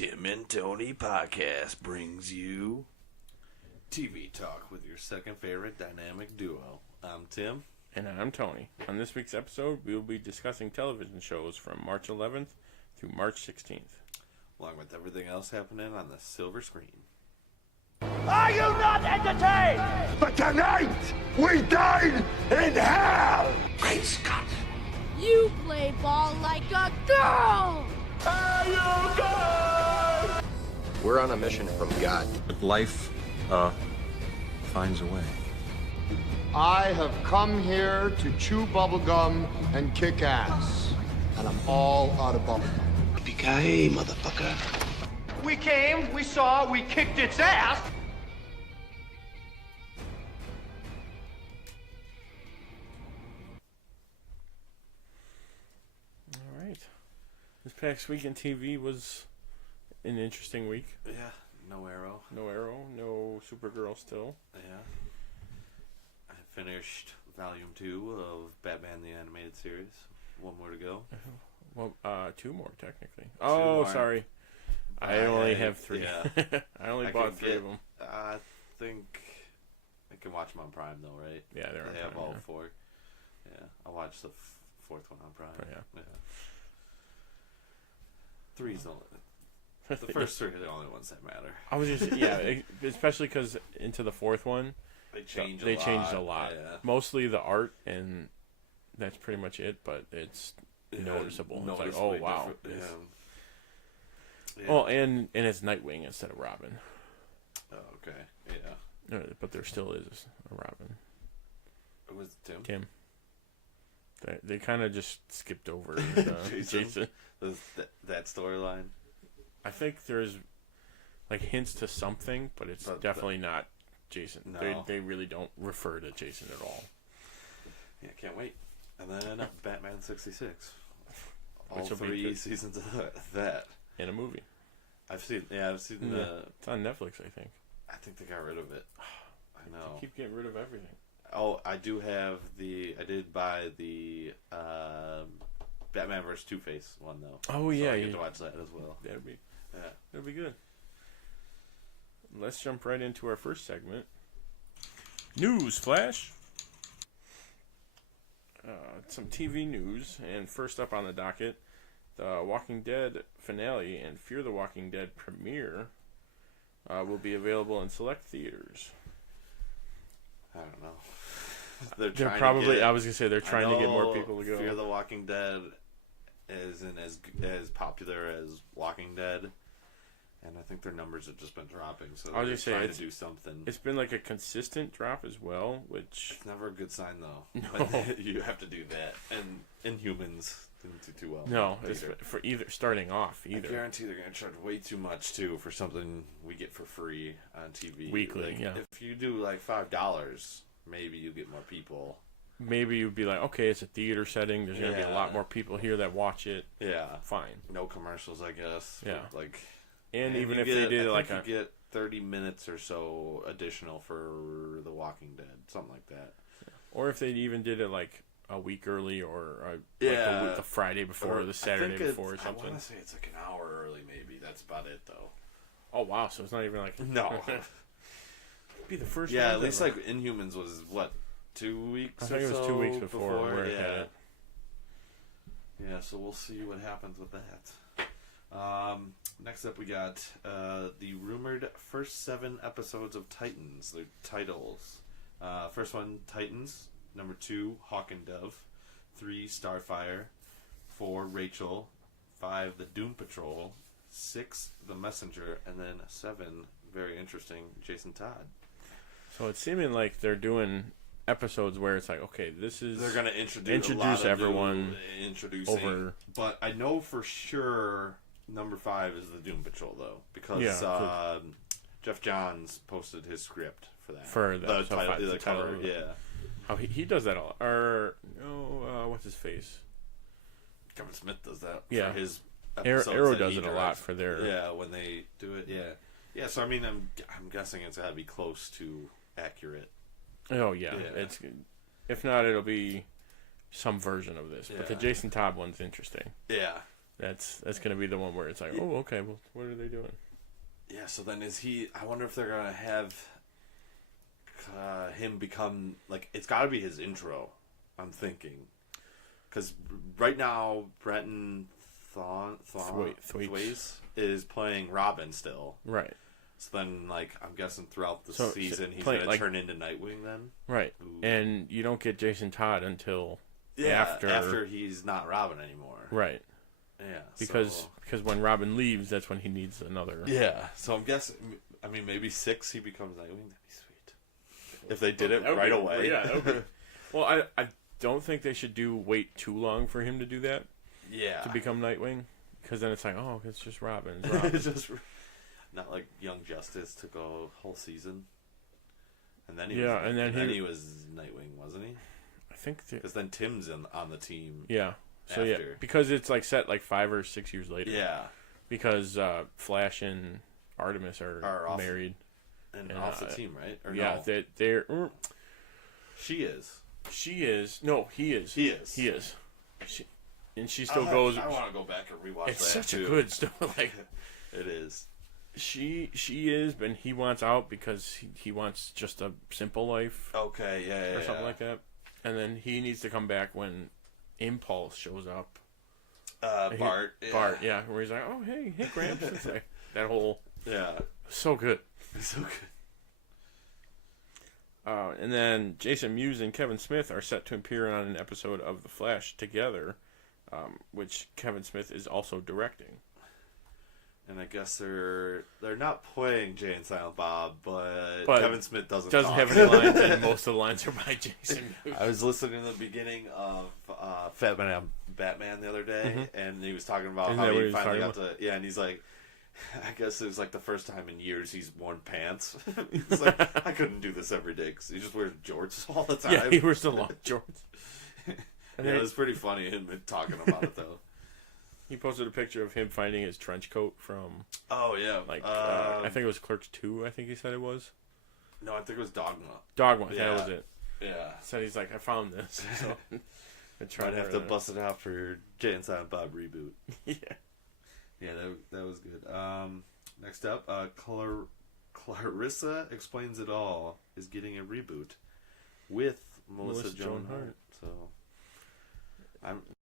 Tim and Tony podcast brings you TV Talk with your second favorite dynamic duo. I'm Tim. And I'm Tony. On this week's episode, we will be discussing television shows from March 11th through March 16th. Along with everything else happening on the silver screen. Are you not entertained? But tonight, we dine in hell! Great Scott! You play ball like a girl! Are you good? We're on a mission from God. But life, finds a way. I have come here to chew bubblegum and kick ass. And I'm all out of bubblegum. Yippee-ki-yay, motherfucker. We came, we saw, we kicked its ass. All right. This past week in TV was an interesting week. Yeah, no Arrow. No Arrow, no Supergirl still. Yeah. I finished Volume 2 of Batman the Animated Series. One more to go. Well, two more technically. Two Oh, more. sorry. I only have 3. Yeah. I only bought 3 of them. I think I can watch them on Prime though, right? Yeah, they're on They have Prime, all yeah. 4. Yeah, I'll watch the fourth one on Prime. Oh, yeah. Three's the only. The first 3 are the only ones that matter. I was just especially because into the 4th one, They changed a lot. Yeah. Mostly the art, and that's pretty much it. But it's noticeable. It's like, oh wow. Yeah. Oh, and it's Nightwing instead of Robin. Oh, okay. Yeah. But there still is a Robin. It was Tim. Tim. They kind of just skipped over Jason. That storyline. I think there's like hints to something, but it's definitely not Jason. No. They really don't refer to Jason at all. Yeah, can't wait. And then Batman 66. All Which will be 3 good. seasons of that. In a movie. I've seen the. It's on Netflix, I think. I think they got rid of it. I know. They keep getting rid of everything. Oh, I do have I did buy the Batman vs. Two-Face one though. Oh so yeah, I get to watch that as well. That'll be good. Let's jump right into our first segment. News flash. Some TV news, and first up on the docket, the Walking Dead finale and Fear the Walking Dead premiere will be available in select theaters. I don't know. They're probably. I was gonna say they're trying to get more people to go. Fear the Walking Dead isn't as popular as Walking Dead, and I think their numbers have just been dropping. So they're trying to do something. It's been like a consistent drop as well, which it's never a good sign though. No. When you have to do that, and Inhumans didn't do too well. No, it's for starting off. I guarantee they're going to charge way too much too for something we get for free on TV weekly. Like, if you do like $5, maybe you get more people. Maybe you'd be like, okay, it's a theater setting. There's going to be a lot more people here that watch it. Yeah, fine. No commercials, I guess. Yeah, like, and even if they did you get 30 minutes or so additional for The Walking Dead, something like that. Or if they even did it like a week early, or the Friday before, or the Saturday before, or something. I want to say it's like an hour early, maybe. That's about it, though. Oh wow! So it's not even like no. Be the first. Yeah, at least like Inhumans was what, 2 weeks? I think it was 2 weeks before where it had it. Yeah, so we'll see what happens with that. Next up, we got the rumored first 7 episodes of Titans. Their titles. First one, Titans. Number 2, Hawk and Dove. 3, Starfire. 4, Rachel. 5, The Doom Patrol. 6, The Messenger. And then 7, very interesting, Jason Todd. So it's seeming like they're doing episodes where it's like, okay, this is... They're going to introduce everyone introducing over... But I know for sure number 5 is The Doom Patrol, though. Because Jeff Johns posted his script for that. For the title, yeah. How he does that a lot. Or, what's his face? Kevin Smith does that for his episodes. Arrow does it a lot for their... Yeah, when they do it, yeah. Yeah, so I mean, I'm guessing it's got to be close to accurate. Oh, yeah. It's if not, it'll be some version of this. But the Jason Todd one's interesting. Yeah. That's going to be the one where it's like, oh, okay, well, what are they doing? Yeah, so then is he... I wonder if they're going to have him become... Like, it's got to be his intro, I'm thinking. Because right now, Brenton Thwaites is playing Robin still. Right. So then, like, I'm guessing throughout the season, he's going to turn into Nightwing then? Right. Ooh. And you don't get Jason Todd until after he's not Robin anymore. Right. Yeah. Because when Robin leaves, that's when he needs another. Yeah. So I'm guessing, I mean, maybe 6 he becomes Nightwing. That'd be sweet. If they did it right away. Yeah. Well, I don't think they should wait too long for him to do that. Yeah. To become Nightwing. Because then it's like, oh, it's just Robin. It's just not like Young Justice took a whole season. And then he he was Nightwing, wasn't he? I think because then Tim's on the team. Yeah. So after. Because it's like set like 5 or 6 years later. Yeah. Because Flash and Artemis are married and off the team, right? Or yeah, no? they're. She is. No, he is. He is. And she still goes. I want to go back and rewatch that. It's such a good story. Like it is. She is, but he wants out because he wants just a simple life. Okay, yeah, or something like that. And then he needs to come back when Impulse shows up. Bart, yeah, where he's like, "Oh, hey, Gramps." It's like, that whole so good. It's so good. And then Jason Mewes and Kevin Smith are set to appear on an episode of The Flash together, which Kevin Smith is also directing. And I guess they're not playing Jay and Silent Bob, but Kevin Smith doesn't have any lines, and most of the lines are by Jason Mewes. I was listening to the beginning of Batman the other day, and he was talking about how he finally got to... Yeah, and he's like, I guess it was like the first time in years he's worn pants. He's like, I couldn't do this every day because he just wears jorts all the time. Yeah, he wears the long jorts. Yeah, it was pretty funny him talking about it, though. He posted a picture of him finding his trench coat from... Oh, yeah. Like, I think it was Clerks 2, I think he said it was. No, I think it was Dogma. That was it. Yeah. So he's like, I found this. So I'd have to bust it out for Jay and Silent Bob reboot. Yeah. Yeah, that was good. Next up, Clarissa Explains It All is getting a reboot with Melissa Joan Hart. So,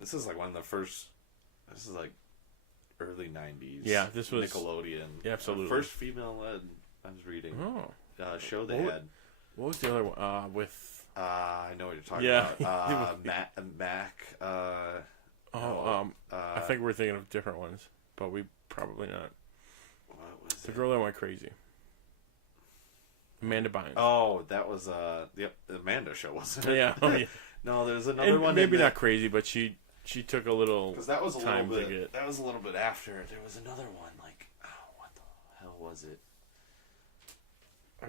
this is like one of the first... This is like early 90s. Yeah, this was Nickelodeon. Yeah, absolutely. The first female-led, I was reading, show they had. What was the other one? With... I know what you're talking about. Mac. I think we're thinking of different ones, but we probably not. What was the girl that went crazy? Amanda Bynes. Oh, that was the Amanda show, wasn't it? Yeah. No, there's another one. Maybe not crazy, but she took a little that was a time little bit, to get... That was a little bit after. There was another one, like, what the hell was it? I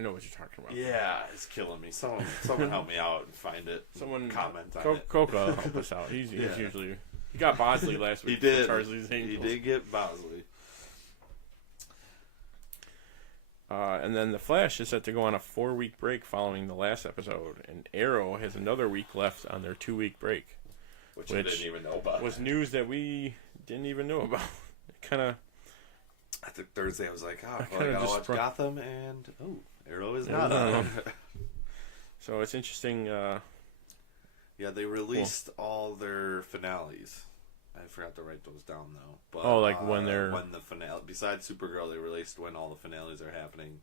know what you're talking about. Yeah, it's killing me. Someone help me out and find it. Someone comment on it. Coca help us out. He's usually... He got Bosley last week. He did. He did get Bosley. And then The Flash is set to go on a 4-week break following the last episode, and Arrow has another week left on their 2-week break. Which I didn't even know about. Was news that we didn't even know about. It kind of... I think Thursday I was like, I gotta watch Gotham, and Arrow is not on. So it's interesting. Yeah, they released all their finales. I forgot to write those down though. But, when the finale, besides Supergirl, they released when all the finales are happening.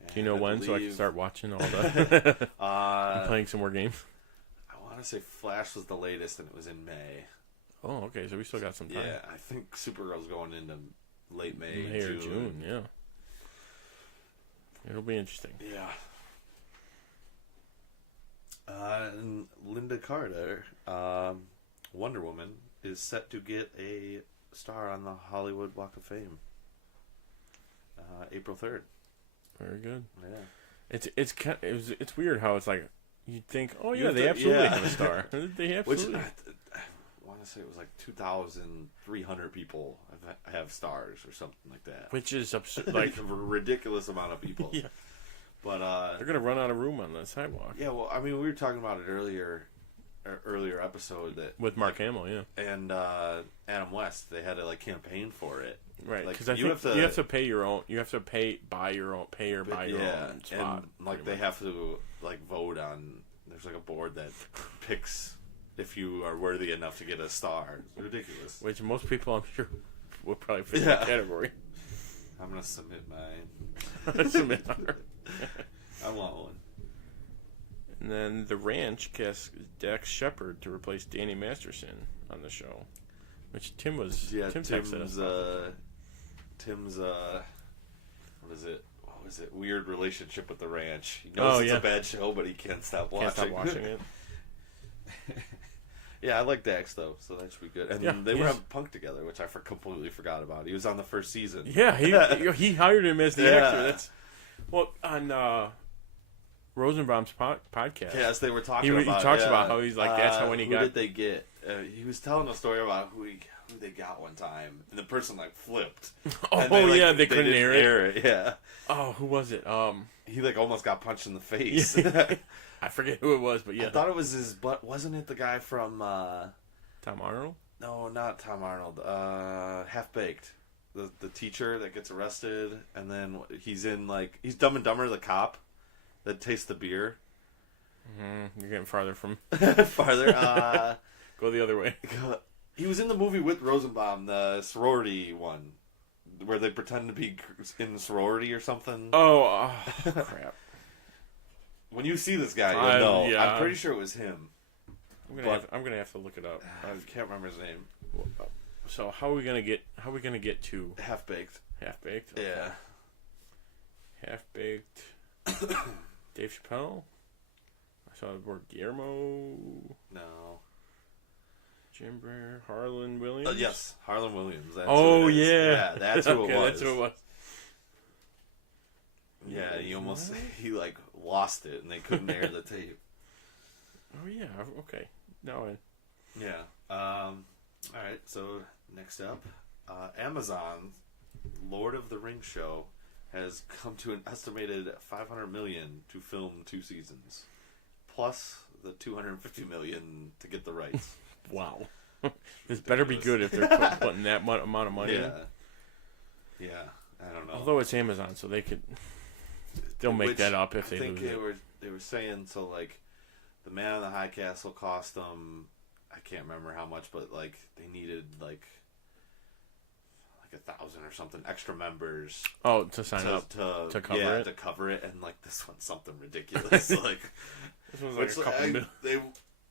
And do you know when, so I can start watching all the and playing some more games? I want to say Flash was the latest, and it was in May. Oh, okay, so we still got some time. Yeah, I think Supergirl's going into late May or June. Yeah, it'll be interesting. Yeah. And Linda Carter, Wonder Woman, is set to get a star on the Hollywood Walk of Fame. April 3rd. Very good. Yeah. It's weird how it's like you'd think, they absolutely have a star. They absolutely. Which I want to say it was like 2,300 people have stars or something like that. Which is absurd, like a ridiculous amount of people. Yeah. But they're gonna run out of room on the sidewalk. Yeah, well, I mean, we were talking about it earlier. earlier episode that with Mark Hamill, yeah, and Adam West, they had to like campaign for it, right? Like, Because you have to pay your own. You have to pay your own spot. And like they have to like vote on. There's like a board that picks if you are worthy enough to get a star. It's ridiculous. Which most people, I'm sure, will probably fit that category. I'm gonna submit mine. I want one. And then The Ranch casts Dax Shepard to replace Danny Masterson on the show, which Tim texted us. Tim's what is it? What was it? Weird relationship with The Ranch. He knows it's a bad show, but he can't stop watching it. Yeah, I like Dax though, so that should be good. And they were having Punk together, which I completely forgot about. He was on the first season. Yeah, he hired him as the actor. That's on Rosenbaum's podcast. Yes, they were talking about. He talks about how he's like that's how when he got. Who did they get? He was telling a story about who they got one time, and the person like flipped. They couldn't air it. Yeah. Oh, who was it? He like almost got punched in the face. I forget who it was, but yeah. I thought it was his butt. Wasn't it the guy from Tom Arnold? No, not Tom Arnold. Half Baked. The teacher that gets arrested, and then he's in like he's Dumb and Dumber, the cop that tastes the beer. You're getting farther from farther. Go the other way. He was in the movie with Rosenbaum, the sorority one, where they pretend to be in sorority or something. Oh crap. When you see this guy, you'll know. Yeah. I'm pretty sure it was him. I'm gonna have to look it up. I can't remember his name. So how are we gonna get to Half Baked? Half Baked. Okay. Yeah. Half Baked. Dave Chappelle. I saw the word Guillermo. No. Jim Breyer. Harlan Williams. Yes, Harlan Williams. That's yeah, that's who it was. That's who it was. Yeah, he like lost it, and they couldn't air the tape. Oh yeah, okay. No. Yeah. All right. So next up, Amazon Lord of the Rings show has come to an estimated $500 million to film 2 seasons, plus the $250 million to get the rights. Wow. This better be good if they're putting that amount of money in. Yeah. I don't know. Although it's Amazon, so they'll make that up if they lose it. They were saying, so like the Man in the High Castle cost them, I can't remember how much, but like they needed like 1,000 or something extra members. Oh, to sign up to cover it. To cover it, and like this one's something ridiculous. Like this one's like a couple million.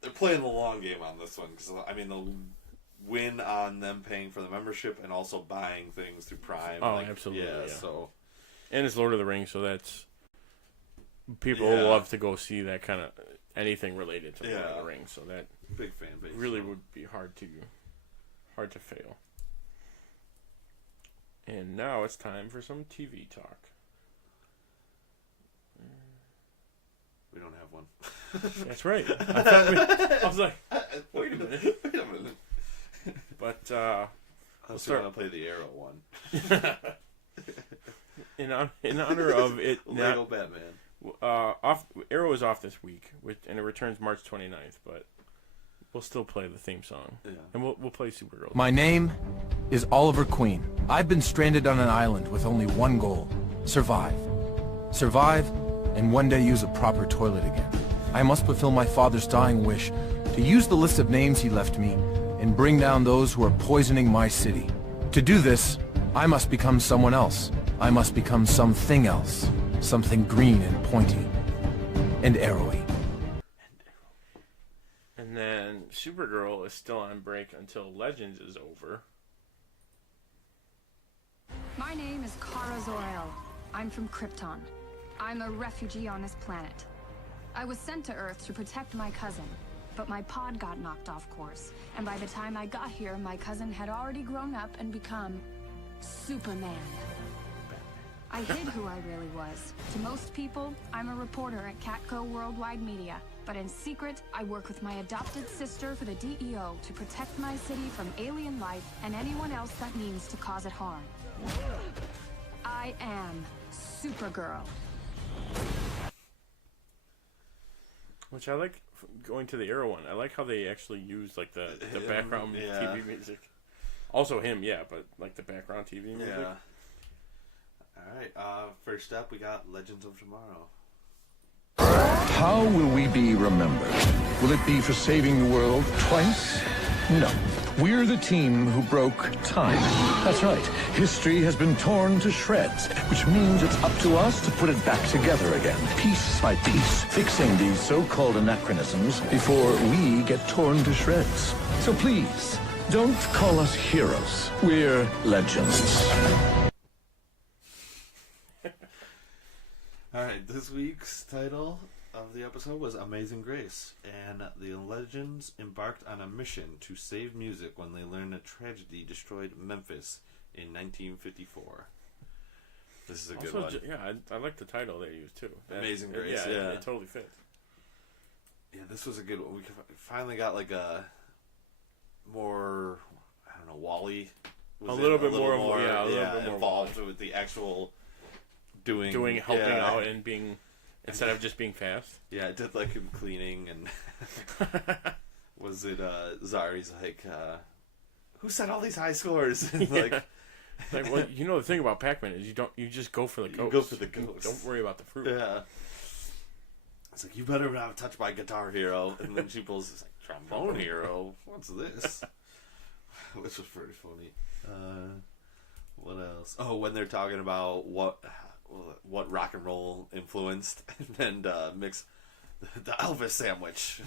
They're playing the long game on this one because I mean they'll win on them paying for the membership and also buying things through Prime. Oh, absolutely. Yeah. So, and it's Lord of the Rings, so that's people love to go see that kind of anything related to Lord of the Rings. So that big fan base really would be hard to fail. And now it's time for some TV talk. We don't have one. That's right. I was like, wait a minute. But unless you want to play the Arrow one. in honor of it, Lego Batman. Arrow is off this week, and it returns March 29th. But we'll still play the theme song, and we'll play Supergirl. My name is Oliver Queen. I've been stranded on an island with only one goal: survive. Survive, and one day use a proper toilet again. I must fulfill my father's dying wish to use the list of names he left me and bring down those who are poisoning my city. To do this, I must become someone else. I must become something else. Something green and pointy. And arrowy. And then Supergirl is still on break until Legends is over. My name is Kara Zor-El. I'm from Krypton. I'm a refugee on this planet. I was sent to Earth to protect my cousin, but my pod got knocked off course, and by the time I got here, my cousin had already grown up and become Superman. I hid who I really was. To most people, I'm a reporter at Catco Worldwide Media, but in secret, I work with my adopted sister for the DEO to protect my city from alien life and anyone else that means to cause it harm. I am Supergirl. Which I like going to the Arrow one, I like how they actually use like the background TV music. Also him, but like the background TV music. Yeah. All right. First up, we got Legends of Tomorrow. How will we be remembered? Will it be for saving the world twice? No. We're the team who broke time. That's right. History has been torn to shreds, which means it's up to us to put it back together again, piece by piece, fixing these so-called anachronisms before we get torn to shreds. So please, don't call us heroes. We're legends. All right, this week's title of the episode was Amazing Grace, and the Legends embarked on a mission to save music when they learned a tragedy destroyed Memphis in 1954. This is a good one. Yeah, I like the title they used too. Amazing Grace. Yeah, it totally fits. Yeah, this was a good one. We finally got like a more, I don't know, Wally was a little bit more involved with the actual helping out and being. Instead of just being fast? Yeah, it did like him cleaning and was it Zari's like who set all these high scores? And like well, you know the thing about Pac-Man is you just go for the ghost. You go for the ghost. Don't worry about the fruit. Yeah. It's like, you better not touch my Guitar Hero, and then she pulls this like, Trombone Hero. What's this? Which was pretty funny. What else? Oh, when they're talking about what rock and roll influenced, and mix the Elvis sandwich.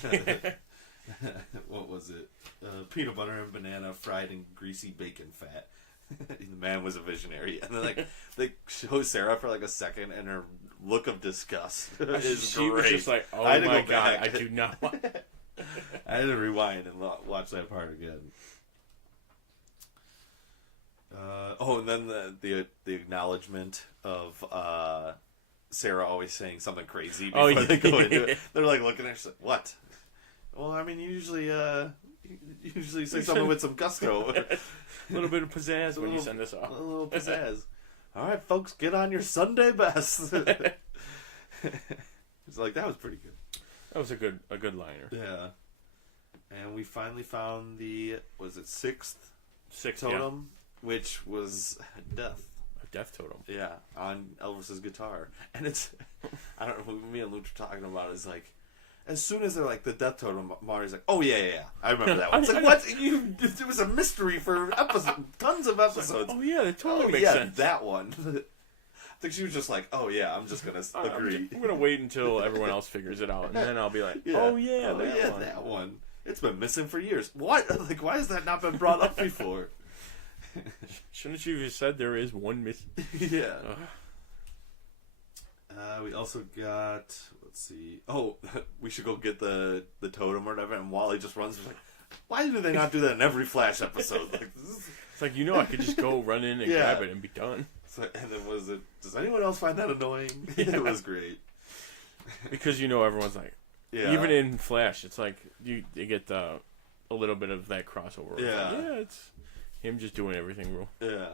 What was it? Peanut butter and banana fried in greasy bacon fat. The man was a visionary. And then like they show Sarah for like a second, and her look of disgust is she great. was just like, oh my god, I do not want. I had to rewind and watch that part again. And then the acknowledgement of Sarah always saying something crazy before they go into it. They're like looking at her, she's like, what? Well, I mean, usually say something with some gusto. A little bit of pizzazz when you send this off. A little pizzazz. All right, folks, get on your Sunday best. It's like, that was pretty good. That was a good liner. Yeah. And we finally found the, was it sixth totem? Yeah. Which was death. A death totem. Yeah, on Elvis's guitar. And it's, I don't know, me and Luke were talking about it, it's like, as soon as they're like, the death totem, Marty's like, oh yeah, I remember that one. It's like, what? It was a mystery for tons of episodes. Like, oh yeah, that totally makes sense. That one. I think she was just like, oh yeah, I'm just going to agree. I'm going to wait until everyone else figures it out, and then I'll be like, that one. It's been missing for years. What? Like, why has that not been brought up before? Shouldn't you have said there is one missing? Yeah. We also got, let's see. Oh, we should go get the totem or whatever. And Wally just runs. Like, why do they not do that in every Flash episode? Like, it's like, I could just go run in and grab it and be done. So, and then was it? Does anyone else find that annoying? It was great. Because everyone's like, even in Flash, it's like you get a little bit of that crossover. Yeah, it's him just doing everything real. Yeah.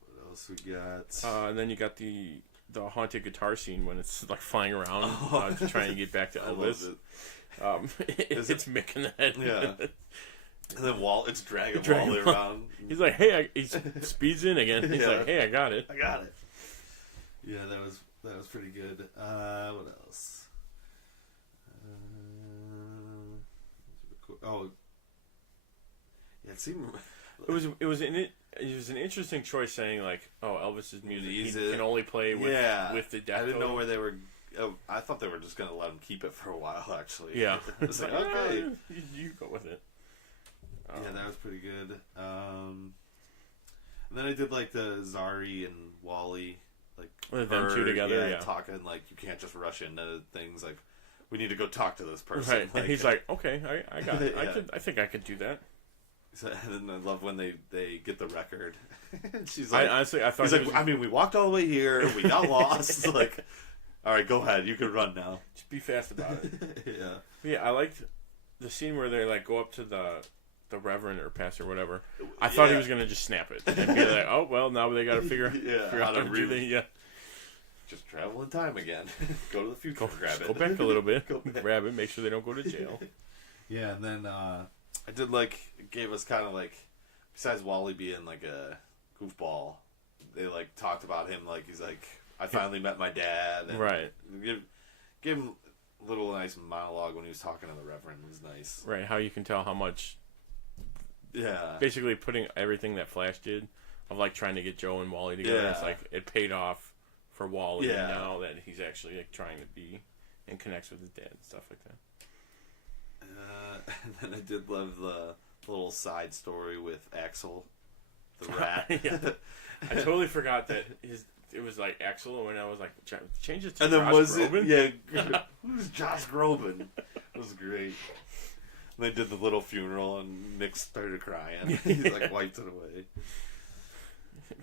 What else we got? And then you got the haunted guitar scene when it's like flying around, trying to get back to Elvis. It's Mick in the head. Yeah. And then it's dragging Wally around. He's like, hey, he speeds in again. He's like, hey, I got it. Yeah, that was pretty good. What else? Yeah, it seemed it was an interesting choice saying like, oh, Elvis's music he can only play with the death. I didn't know where they were. I thought they were just gonna let him keep it for a while. Actually, yeah. It's like, okay, you go with it. Yeah, that was pretty good. And then I did like the Zari and Wally, like them two together, talking like you can't just rush into things. Like, we need to go talk to this person. Right. Like, and he's like, okay, I got it. I think I could do that. So, and then I love when they get the record. She's like, honestly, I thought he's like, I mean, we walked all the way here, we got lost. Like, all right, go ahead, you can run now. Just be fast about it. Yeah. Yeah, I liked the scene where they like go up to the reverend or pastor or whatever. I thought he was gonna just snap it and be like, oh well, now they got to figure out how to do the just travel in time again. Go to the future, grab it. Go back a little bit, grab it, make sure they don't go to jail. Yeah, and then I did like, it gave us kind of like, besides Wally being like a goofball, they like talked about him like he's like, I finally met my dad. And right. Give him a little nice monologue when he was talking to the Reverend. It was nice. Right, how you can tell how much. Yeah. Basically putting everything that Flash did of like trying to get Joe and Wally together. Yeah. It's like it paid off for Wally Yeah. now that he's actually like trying to be and connects with his dad and stuff like that. And then I did love the little side story with Axel, the rat. Yeah. I totally forgot that it was like Axel, and I was like, change it to and Josh then was Groban? it? Yeah, who's Josh Groban? It was great. And they did the little funeral, and Nick started crying. He's like wiped it away.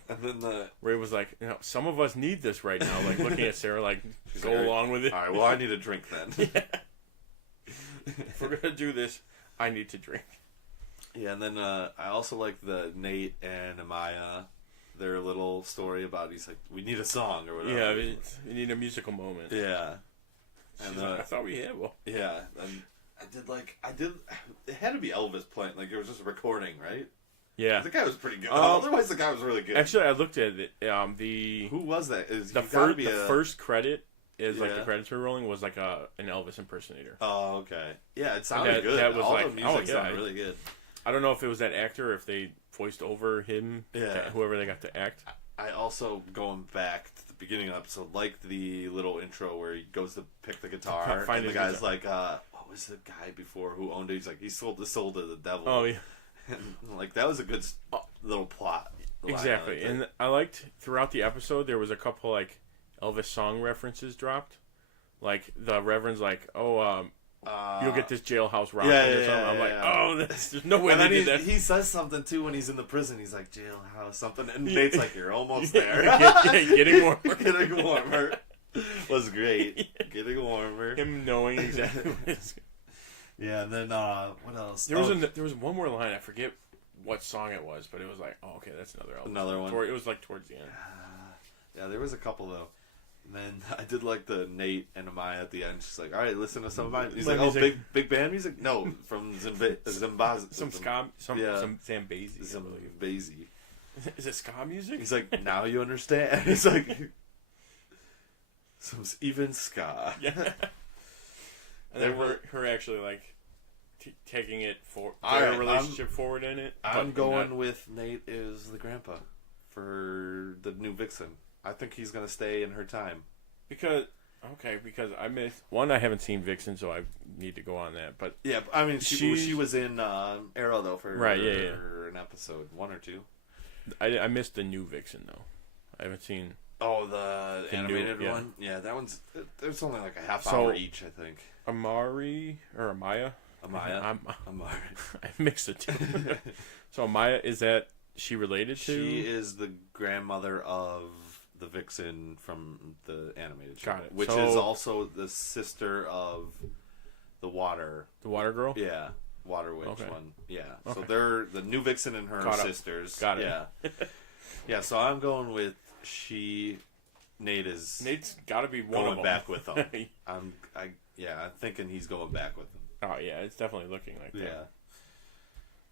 And then Ray was like, some of us need this right now. Like looking at Sarah, like she's go like, along with it. All right, well, I need a drink then. Yeah. If we're gonna do this, I need to drink. Yeah, and then I also like the Nate and Amaya, their little story about he's like, we need a song or whatever. Yeah, we need a musical moment. Yeah. And like, I thought we had one. Yeah, and it had to be Elvis playing, like it was just a recording, right? Yeah. The guy was pretty good. Otherwise, the guy was really good. Actually, I looked at it. Who was that? The first credit is like the credits were rolling was like an Elvis impersonator. Oh, okay. Yeah, it sounded good. That was all like, the music sounded really good. I don't know if it was that actor or if they voiced over him. Yeah. Whoever they got to act. I also, going back to the beginning of the episode, liked the little intro where he goes to pick the guitar, and the guy's like, what was the guy before who owned it? He's like, he sold the soul to the devil. Oh, yeah. And, like, that was a good little plot. Exactly. And I liked, throughout the episode, there was a couple, like, Elvis song references dropped. Like, the Reverend's like, you'll get this jailhouse rockin' or something. I'm like, there's no way they did that. He says something, too, when he's in the prison. He's like, jailhouse something. And Nate's like, you're almost there. Getting warmer. Getting warmer. Was great. Getting warmer. Him knowing exactly what it's... Yeah, and then, what else? There was one more line. I forget what song it was, but it was like, okay, that's another album. Another one? It was like towards the end. Yeah, there was a couple, though. And then I did like the Nate and Amaya at the end. She's like, all right, listen to some of mine. He's like, big band music? No, from Zimbabwe. Some Zambezi. Zambezi. Is it ska music? He's like, now you understand. He's like, some even ska. Yeah. And then her actually like taking it for their relationship forward in it. I'm going with Nate is the grandpa for the new Vixen. I think he's going to stay in her time. Because I missed one. I haven't seen Vixen, so I need to go on that. But yeah, I mean, she was in Arrow though for an episode 1 or 2. I missed the new Vixen though. I haven't seen. Oh, the animated one. Yeah, that one's. There's only like a half hour each, I think. Amaya. Amari. I mixed the two. So Amaya, is that she related to? She is the grandmother of the Vixen from the animated show. Got it. Which is also the sister of the Water. The Water Girl? Yeah. Water Witch one. Yeah. Okay. So they're the new Vixen and her sisters. Got it. Yeah. Yeah, so I'm going with Nate's got to be one of them. Going back with them. I'm thinking he's going back with them. Oh yeah, it's definitely looking like that.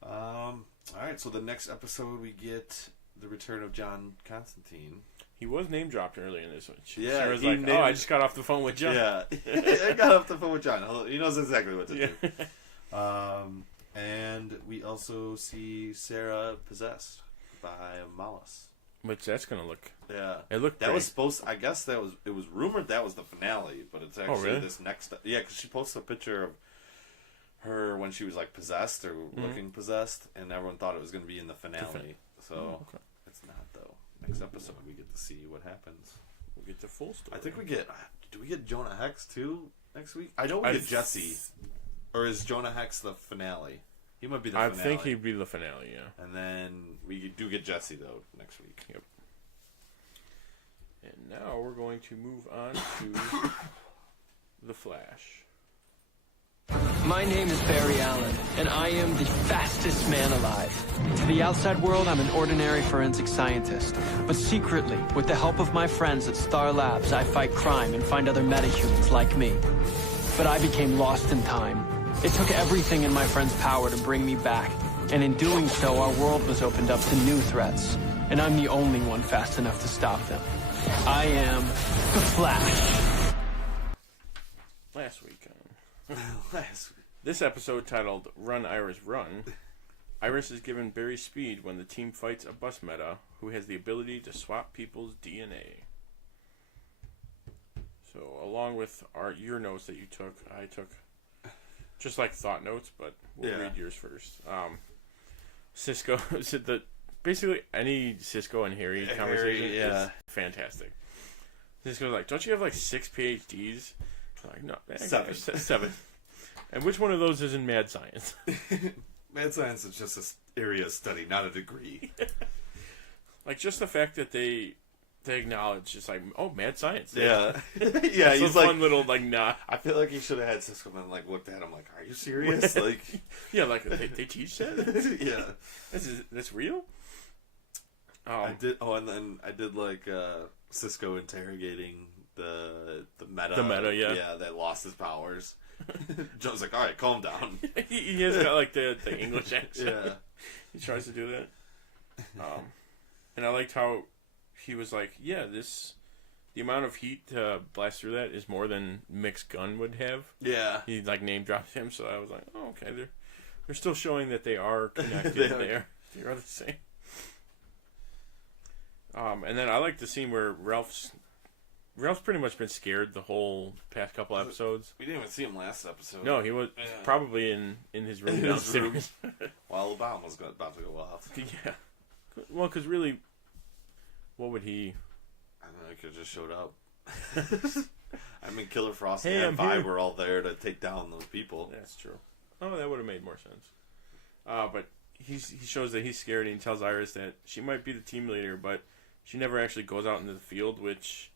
Yeah. All right, so the next episode we get the return of John Constantine. He was name dropped early in this one. Sarah's like, I just got off the phone with John. Yeah, I got off the phone with John. He knows exactly what to do. And we also see Sarah possessed by a Mollis. Which that's gonna look. Yeah, it looked. That was supposed. I guess it was rumored that was the finale, but it's actually this next. Yeah, because she posted a picture of her when she was like possessed or looking possessed, and everyone thought it was going to be in the finale. So it's not though. Next episode we get to see what happens. We'll get the full story. I think we get. Do we get Jonah Hex too next week? I know we get Jesse, or is Jonah Hex the finale? He might be the finale. I think he'd be the finale, yeah. And then we do get Jesse, though, next week. Yep. And now we're going to move on to The Flash. My name is Barry Allen, and I am the fastest man alive. To the outside world, I'm an ordinary forensic scientist. But secretly, with the help of my friends at Star Labs, I fight crime and find other metahumans like me. But I became lost in time. It took everything in my friend's power to bring me back. And in doing so, our world was opened up to new threats. And I'm the only one fast enough to stop them. I am the Flash. Last week. This episode titled Run Iris Run. Iris is given Barry speed when the team fights a bus meta who has the ability to swap people's DNA. So along with your notes that you took, I took just like thought notes, but we'll read yours first. Cisco said that basically any Cisco and Harry conversation is fantastic. Cisco's like, don't you have like 6 PhDs? I'm like, no, man, 7. And which one of those is in mad science? Mad science is just an area of study, not a degree. Like, just the fact that they acknowledge, just like, oh, mad science. Yeah. Yeah, he's like, fun little, like, nah. I feel like he should have had Cisco and, like, looked at him like, are you serious? Like, yeah, like, they teach that? Yeah. That's real? And then I did, like, Cisco interrogating the meta. The meta, yeah. Yeah, that lost his powers. Joe's like, all right, calm down. He has got like the English accent. Yeah. He tries to do that. And I liked how he was like, yeah, the amount of heat to blast through that is more than Mick's gun would have. Yeah. He like name dropped him, so I was like, oh, okay, they're still showing that they are connected. they are the same. And then I like the scene where Ralph's pretty much been scared the whole past couple episodes. We didn't even see him last episode. No, he was probably in his room downstairs. While the bomb was about to go off. Yeah. Well, because really, what would he... I don't know, he could have just showed up. I mean, Killer Frost Hey, and I'm Vi here. were all there to take down those people. That's true. Oh, that would have made more sense. But he shows that he's scared, and he tells Iris that she might be the team leader, but she never actually goes out into the field, which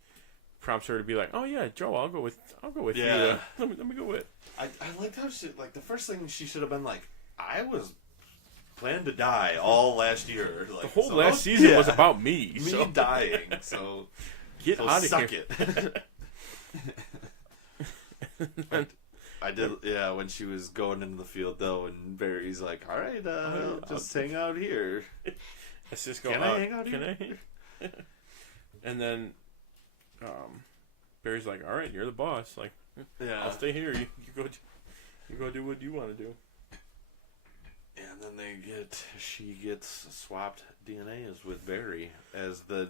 prompts her to be like, "Oh yeah, Joe, I'll go with you. Let me go with." I liked how she, like, the first thing she should have been like, I was planned to die all last year. Like, the whole last season was about me. Me dying. So get out of suck here. It. I did, yeah. When she was going into the field though, and Barry's like, "All right, just hang out here." Cisco, can I hang out here? And then Barry's like, "All right, you're the boss. Like, yeah, I'll stay here. You go do what you want to do." And then she gets swapped DNAs with Barry, as the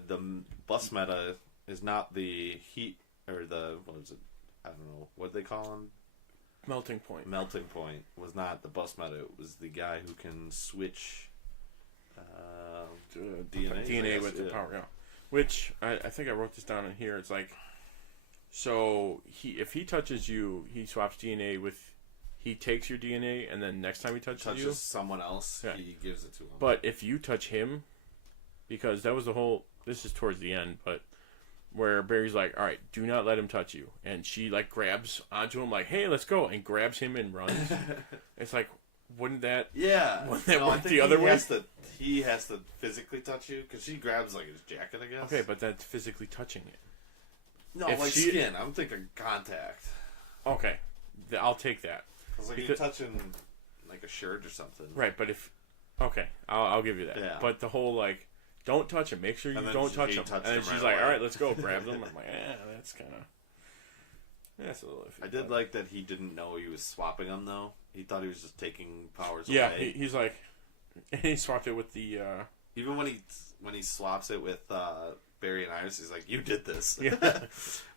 bus meta is not the heat or the, what is it? I don't know what they call him. Melting point. Melting point was not the bus meta. It was the guy who can switch DNA with the power. Yeah. Which I think I wrote this down in here. It's like, so if he touches you, he swaps DNA with. He takes your DNA, and then next time he touches someone else, he gives it to him. But if you touch him, because that was the whole. This is towards the end, but where Barry's like, "All right, do not let him touch you," and she like grabs onto him, like, "Hey, let's go," and grabs him and runs. It's like, wouldn't that? Yeah. Wouldn't that work the other way? He has to physically touch you because she grabs like his jacket, I guess. Okay, but that's physically touching it. No, if like skin. I'm thinking contact. Okay, I'll take that. Because you're touching like a shirt or something. Right, but if... Okay, I'll give you that. Yeah. But the whole, like, don't touch him. Make sure you don't touch him. And then she's like, all right, let's go. Grabs him. I'm like, that's kind of... That's a little iffy. I did like that he didn't know he was swapping them, though. He thought he was just taking powers away. Yeah, he's like... He swapped it with the... Even when he swaps it with Barry and Iris, he's like, you did this. Yeah.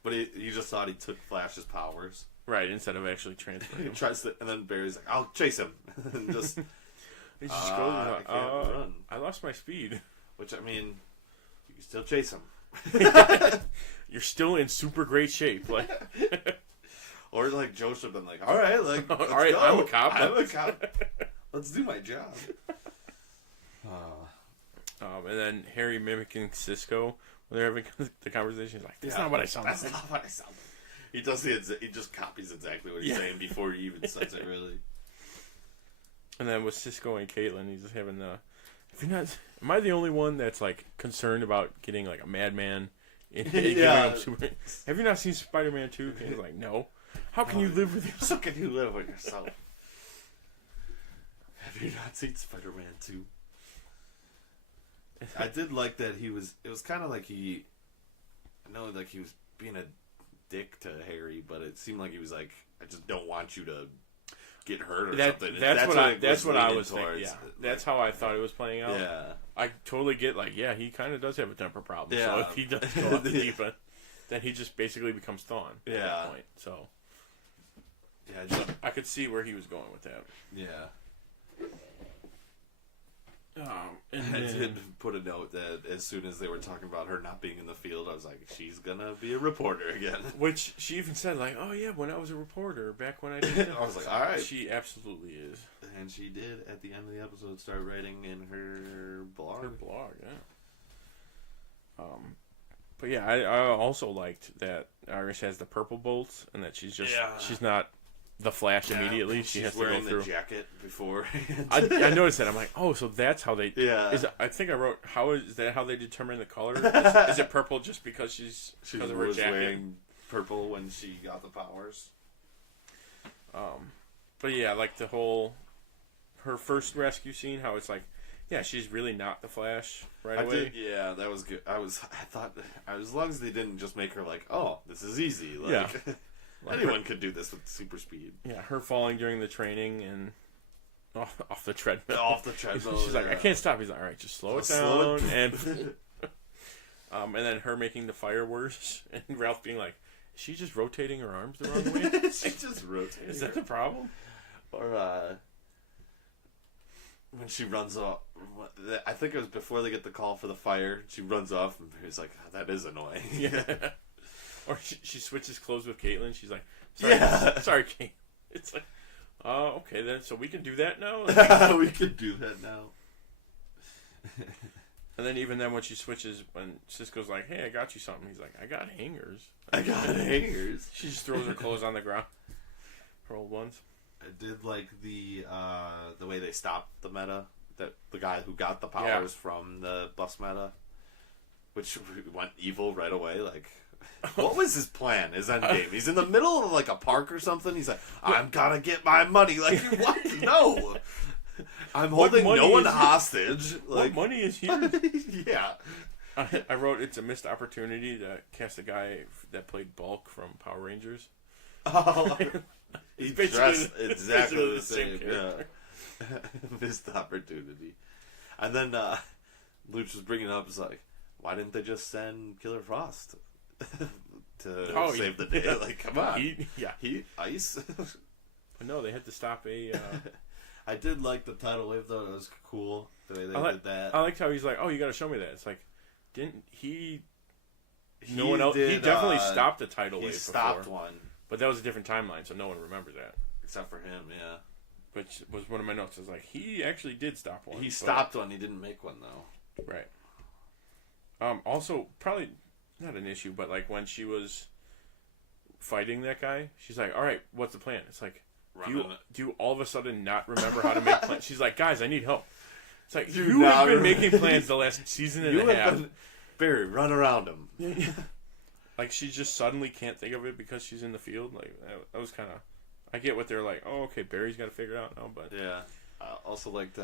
But he just thought he took Flash's powers. Right, instead of actually transferring him. He tries to, and then Barry's like, I'll chase him. And just... He just goes and like, run. I lost my speed. Which, I mean, you can still chase him. You're still in super great shape. Like... Or like Joe should have been like, all right, like, let's all right, go. I'm a cop. Let's do my job. And then Harry mimicking Cisco when they're having the conversation. He's like, that's not what I sound like. That's not what I sound like. He does he just copies exactly what he's saying before he even says it, really. And then with Cisco and Caitlin, he's just having the... Am I the only one that's, like, concerned about getting, like, a madman in giving him super... Have you not seen Spider-Man 2? And he's like, no. How can you live with yourself? How can you live with yourself? Have you not seen Spider-Man 2? I did like that he was... It was kind of like he... I know, like, he was being a dick to Harry, but it seemed like he was like, I just don't want you to get hurt or something. That's what I was thinking. Yeah, that's how I thought it was playing out. Yeah, I totally get, like, yeah, he kind of does have a temper problem. Yeah. So if he does go off the deep end, then he just basically becomes Thawne at that point. So yeah, I could see where he was going with that. Yeah. And I did put a note that as soon as they were talking about her not being in the field, I was like, she's gonna be a reporter again. Which she even said, like, oh yeah, when I was a reporter, back when I did I was like, all right. She absolutely is. And she did, at the end of the episode, start writing in her blog. Yeah. But yeah, I also liked that Iris has the purple bolts, and that she's not the Flash immediately. She has to go through the jacket before. I noticed that. I'm like, oh, so that's how they. Yeah. I think I wrote, how is that how they determine the color? Is it purple just because she was wearing purple when she got the powers? But yeah, like the whole her first rescue scene, how it's like, yeah, she's really not the Flash away. Yeah, that was good. I thought as long as they didn't just make her like, oh, this is easy. Like, yeah. Anyone could do this with super speed. Yeah, her falling during the training and off the treadmill. Off the treadmill. She's like, I can't stop. He's like, all right, just slow it down. And then her making the fire worse, and Ralph being like, is she just rotating her arms the wrong way? She's just rotating. Is that the problem? Or when she runs off, I think it was before they get the call for the fire. She runs off, and he's like, oh, that is annoying. Yeah. Or she switches clothes with Caitlin. She's like, sorry, Kate. It's like, okay, then, so we can do that now? We can do that now. And then even then when she switches, when Cisco's like, hey, I got you something. He's like, I got hangers. She just throws her clothes on the ground. Her old ones. I did like the way they stopped the meta. That the guy who got the powers from the bus meta. Which went evil right away, like... What was his plan? His end game? He's in the middle of like a park or something. He's like, I'm gonna get my money. Like, what? No, I'm holding no one hostage. Like, what money is yours? Yeah, I wrote it's a missed opportunity to cast a guy that played Bulk from Power Rangers. Oh, he's dressed exactly the same. Yeah, missed opportunity. And then Luch was bringing it up. It's like, why didn't they just send Killer Frost to save the day? Like, come on. Heat, ice. No, they had to stop a... I did like the tidal wave, though. It was cool, the way they did that. I liked how he's like, oh, you gotta show me that. It's like, didn't he... No one else... He definitely stopped a tidal wave before. He stopped one. But that was a different timeline, so no one remembers that. Except for him, yeah. Which was one of my notes. I was like, he actually did stop one. He stopped one. He didn't make one, though. Right. Also, probably... Not an issue, but like when she was fighting that guy, she's like, all right, what's the plan? It's like, do you all of a sudden not remember how to make plans? She's like, guys, I need help. It's like, you have been making plans the last season and a half. Barry, run around him. Like, she just suddenly can't think of it because she's in the field. Like, that was kind of... I get what they're like, oh, okay, Barry's got to figure it out now, but... Yeah. I also liked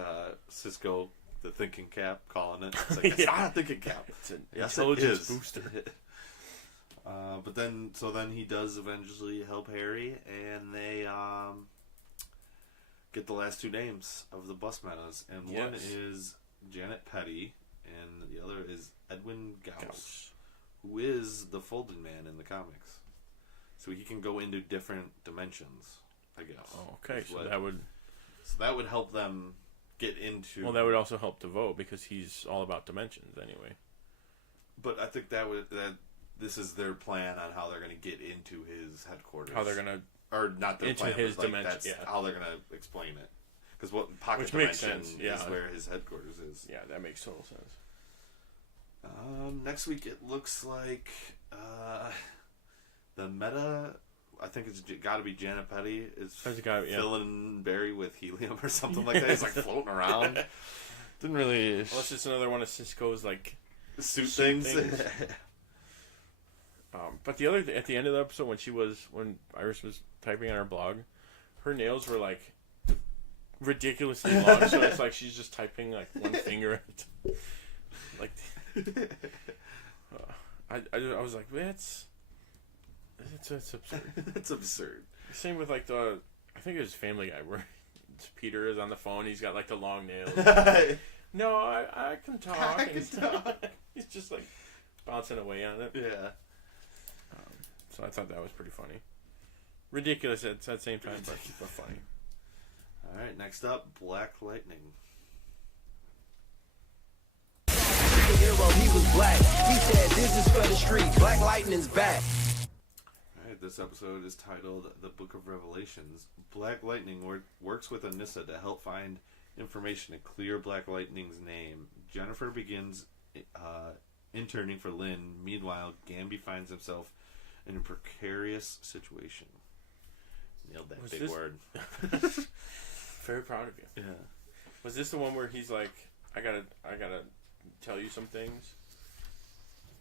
Cisco... The thinking cap, calling it. It's like, it's not a thinking cap. It's an intelligence booster. But then he does eventually help Harry, and they get the last two names of the bus metas. And one is Janet Petty, and the other is Edwin Gauss, who is the Folded Man in the comics. So he can go into different dimensions, I guess. Oh, okay, so that would help them... get into... Well, that would also help DeVoe because he's all about dimensions anyway. But I think that this is their plan on how they're going to get into his headquarters. How they're going to... Or not their into plan, his but dimension. That's how they're going to explain it. Because Pocket Dimension is where his headquarters is. Yeah, that makes total sense. Next week it looks like The meta, I think it's got to be Janet Petty is filling Barry with helium or something like that. He's like floating around. Didn't really. Unless it's another one of Cisco's like suit things. But at the end of the episode when Iris was typing on her blog, her nails were like ridiculously long. So it's like she's just typing like one finger at like. I was like, it's absurd. It's absurd. Same with like I think it was Family Guy where Peter is on the phone. He's got like the long nails. No, I can talk. I can talk. He's just like bouncing away on it. Yeah. So I thought that was pretty funny. Ridiculous at the same time, but funny. All right, next up, Black Lightning. Hero, he was black. He said, "This is for the street. Black Lightning's back." All right, this episode is titled "The Book of Revelations." Black Lightning works with Anissa to help find information to clear Black Lightning's name. Jennifer begins interning for Lynn. Meanwhile, Gamby finds himself in a precarious situation. Nailed that big word. Very proud of you. Yeah. Was this the one where he's like, I gotta tell you some things?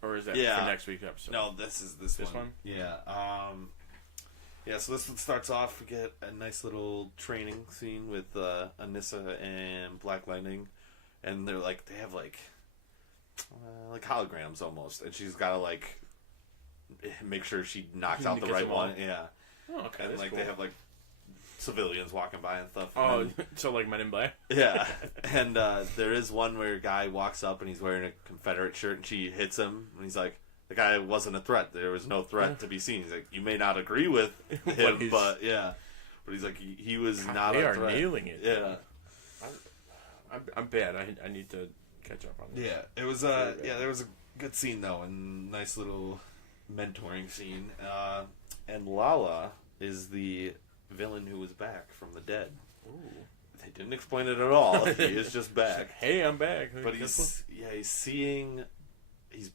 Or is that for next week's episode? No, this is this one. Yeah. So this one starts off, we get a nice little training scene with Anissa and Black Lightning. And they have like holograms almost. And she's gotta like make sure she knocks out the right one. Yeah. Oh, okay. And cool. they have like civilians walking by and stuff. Oh, so like Men in Black? Yeah. And there is one where a guy walks up and he's wearing a Confederate shirt and she hits him and he's like, the guy wasn't a threat. There was no threat to be seen. He's like, you may not agree with him, but yeah. But he's like, he was not a threat. They are nailing it. Yeah. I'm bad. I need to catch up on this. Yeah. It was there was a good scene though, and nice little mentoring scene. And Lala is the villain who was back from the dead. Ooh. They didn't explain it at all. He is just back. Hey, I'm back. But he's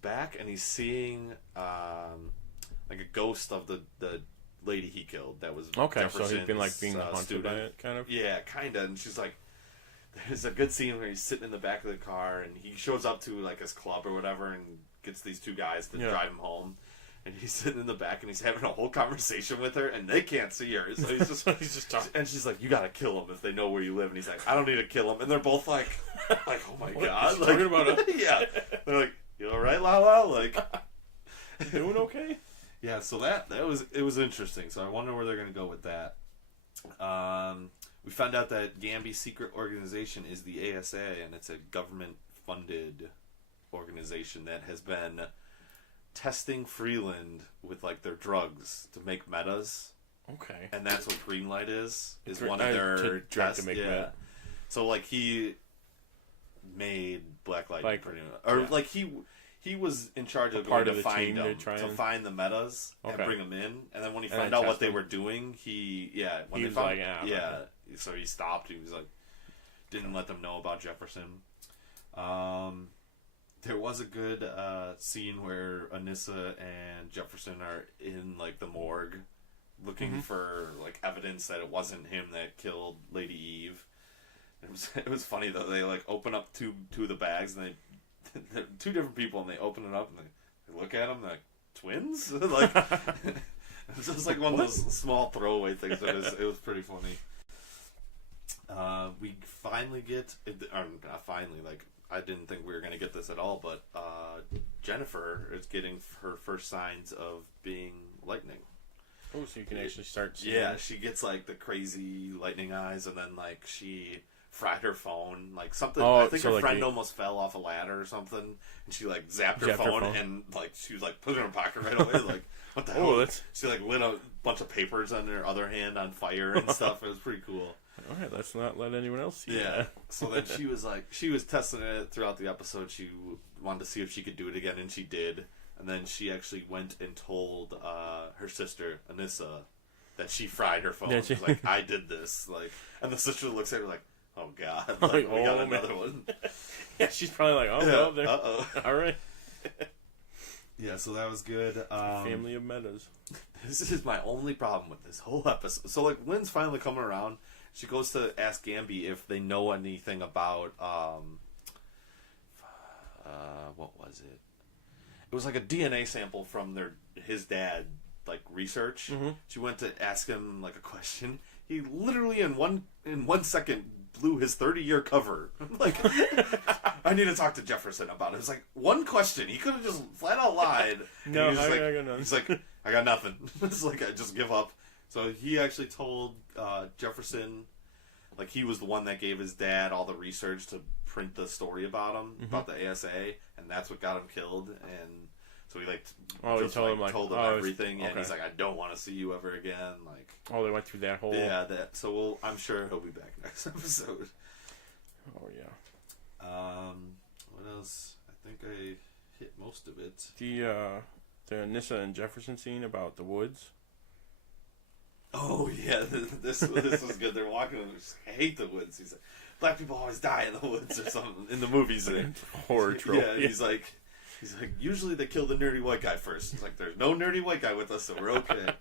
back and he's seeing like a ghost of the lady he killed that was Jefferson's, so he's been like being haunted student. by it, kind of. Yeah, kind of. And she's like, there's a good scene where he's sitting in the back of the car and he shows up to like his club or whatever and gets these two guys to drive him home. And he's sitting in the back and he's having a whole conversation with her and they can't see her. So he's just talking. And she's like, you gotta kill them if they know where you live. And he's like, I don't need to kill them. And they're both like oh my god. Like, talking about it? Yeah. They're like, you alright, Lala? Like, doing okay? Yeah, so it was interesting. So I wonder where they're gonna go with that. We found out that Gamby's secret organization is the ASA, and it's a government-funded organization that has been testing Freeland with like their drugs to make metas. Okay. And that's what Greenlight is one of their tests. So like he made Black Lightning pretty much, or like he was in charge of going to find them, to find the metas and bring them in. And then when he found out what they were doing, so he stopped. He was like, didn't let them know about Jefferson. There was a good scene where Anissa and Jefferson are in like the morgue looking for like evidence that it wasn't him that killed Lady Eve. It was funny though. They like open up two of the bags and they're two different people and they open it up and they look at them. They're like, twins? Like it's just like one of those small throwaway things. But it was pretty funny. We finally get, or not finally, like I didn't think we were going to get this at all, but Jennifer is getting her first signs of being lightning. Oh, so you can actually start seeing. Yeah, she gets like the crazy lightning eyes, and then like she fried her phone, like something. I think her friend almost fell off a ladder or something, and she like zapped her phone, and like she was like put it in her pocket right away. Like what the hell? She like lit a bunch of papers on her other hand on fire and stuff. It was pretty cool. All right, let's not let anyone else see that. Yeah. So then she was testing it throughout the episode. She wanted to see if she could do it again, and she did. And then she actually went and told her sister Anissa that she fried her phone. She's like, I did this. Like, and the sister looks at her like, oh god, like, we got another one. Yeah, she's probably like, oh no, there. Uh-oh. All right. Yeah, so that was good. Family of metas. This is my only problem with this whole episode. So, like, Lynn's finally coming around. She goes to ask Gamby if they know anything about, what was it? It was like a DNA sample from his dad, like, research. Mm-hmm. She went to ask him, like, a question. He literally, in one second, blew his 30-year cover. Like, I need to talk to Jefferson about it. It's like, one question. He could have just flat out lied. No, I got nothing. He's like, I got nothing. It's like, I just give up. So he actually told Jefferson, like, he was the one that gave his dad all the research to print the story about him, about the ASA, and that's what got him killed. And so he, like, told him everything, and he's like, I don't want to see you ever again. Like, they went through that whole... Yeah, so I'm sure he'll be back next episode. Oh, yeah. What else? I think I hit most of it. The Nyssa and Jefferson scene about the woods. Oh, yeah, this was good. They're walking, I hate the woods. He's like, black people always die in the woods or something, in the movies. Horror trope. Yeah, he's like, usually they kill the nerdy white guy first. It's like, there's no nerdy white guy with us, so we're okay.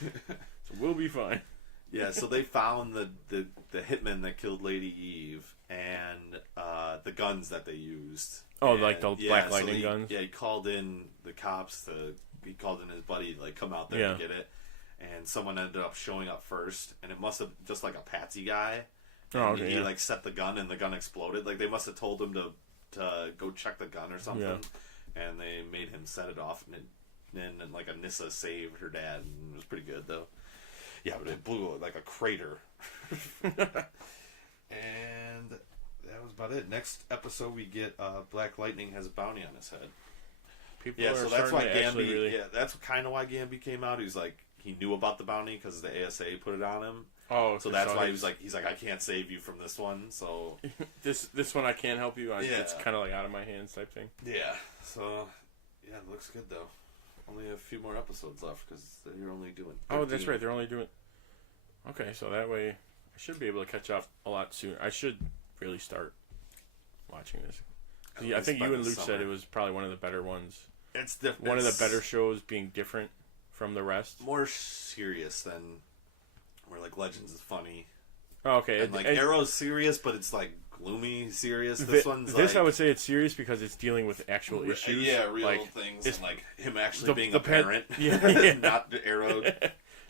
So we'll be fine. Yeah, so they found the hitman that killed Lady Eve and the guns that they used. Oh, like the Black Lightning guns? Yeah, he called in the cops he called in his buddy to, like, come out there and get it. And someone ended up showing up first, and it must have just, like, a patsy guy. And he like, set the gun, and the gun exploded. Like, they must have told him to go check the gun or something. Yeah. And they made him set it off, and then, like, Anissa saved her dad, and it was pretty good, though. Yeah, but it blew, like, a crater. And that was about it. Next episode, we get Black Lightning has a bounty on his head. So that's why Gamby... Yeah, that's kind of why Gamby came out. He's like, he knew about the bounty because the ASA put it on him. Oh, so that's why he's like, I can't save you from this one. So this one I can't help you. It's kind of like out of my hands type thing. Yeah. So yeah, it looks good though. Only a few more episodes left because they're only doing 13. Oh, that's right. They're only doing... Okay, so that way I should be able to catch up a lot sooner. I should really start watching this. I think you and Luke said it was probably one of the better ones. It's different. One of the better shows being different from the rest. More serious than where, like, Legends is funny. Oh, okay. And, like, Arrow's serious, but it's, like, gloomy serious. This I would say it's serious because it's dealing with actual issues. Yeah, real like, things. And, like, him actually being a parent. Yeah. Not Arrow.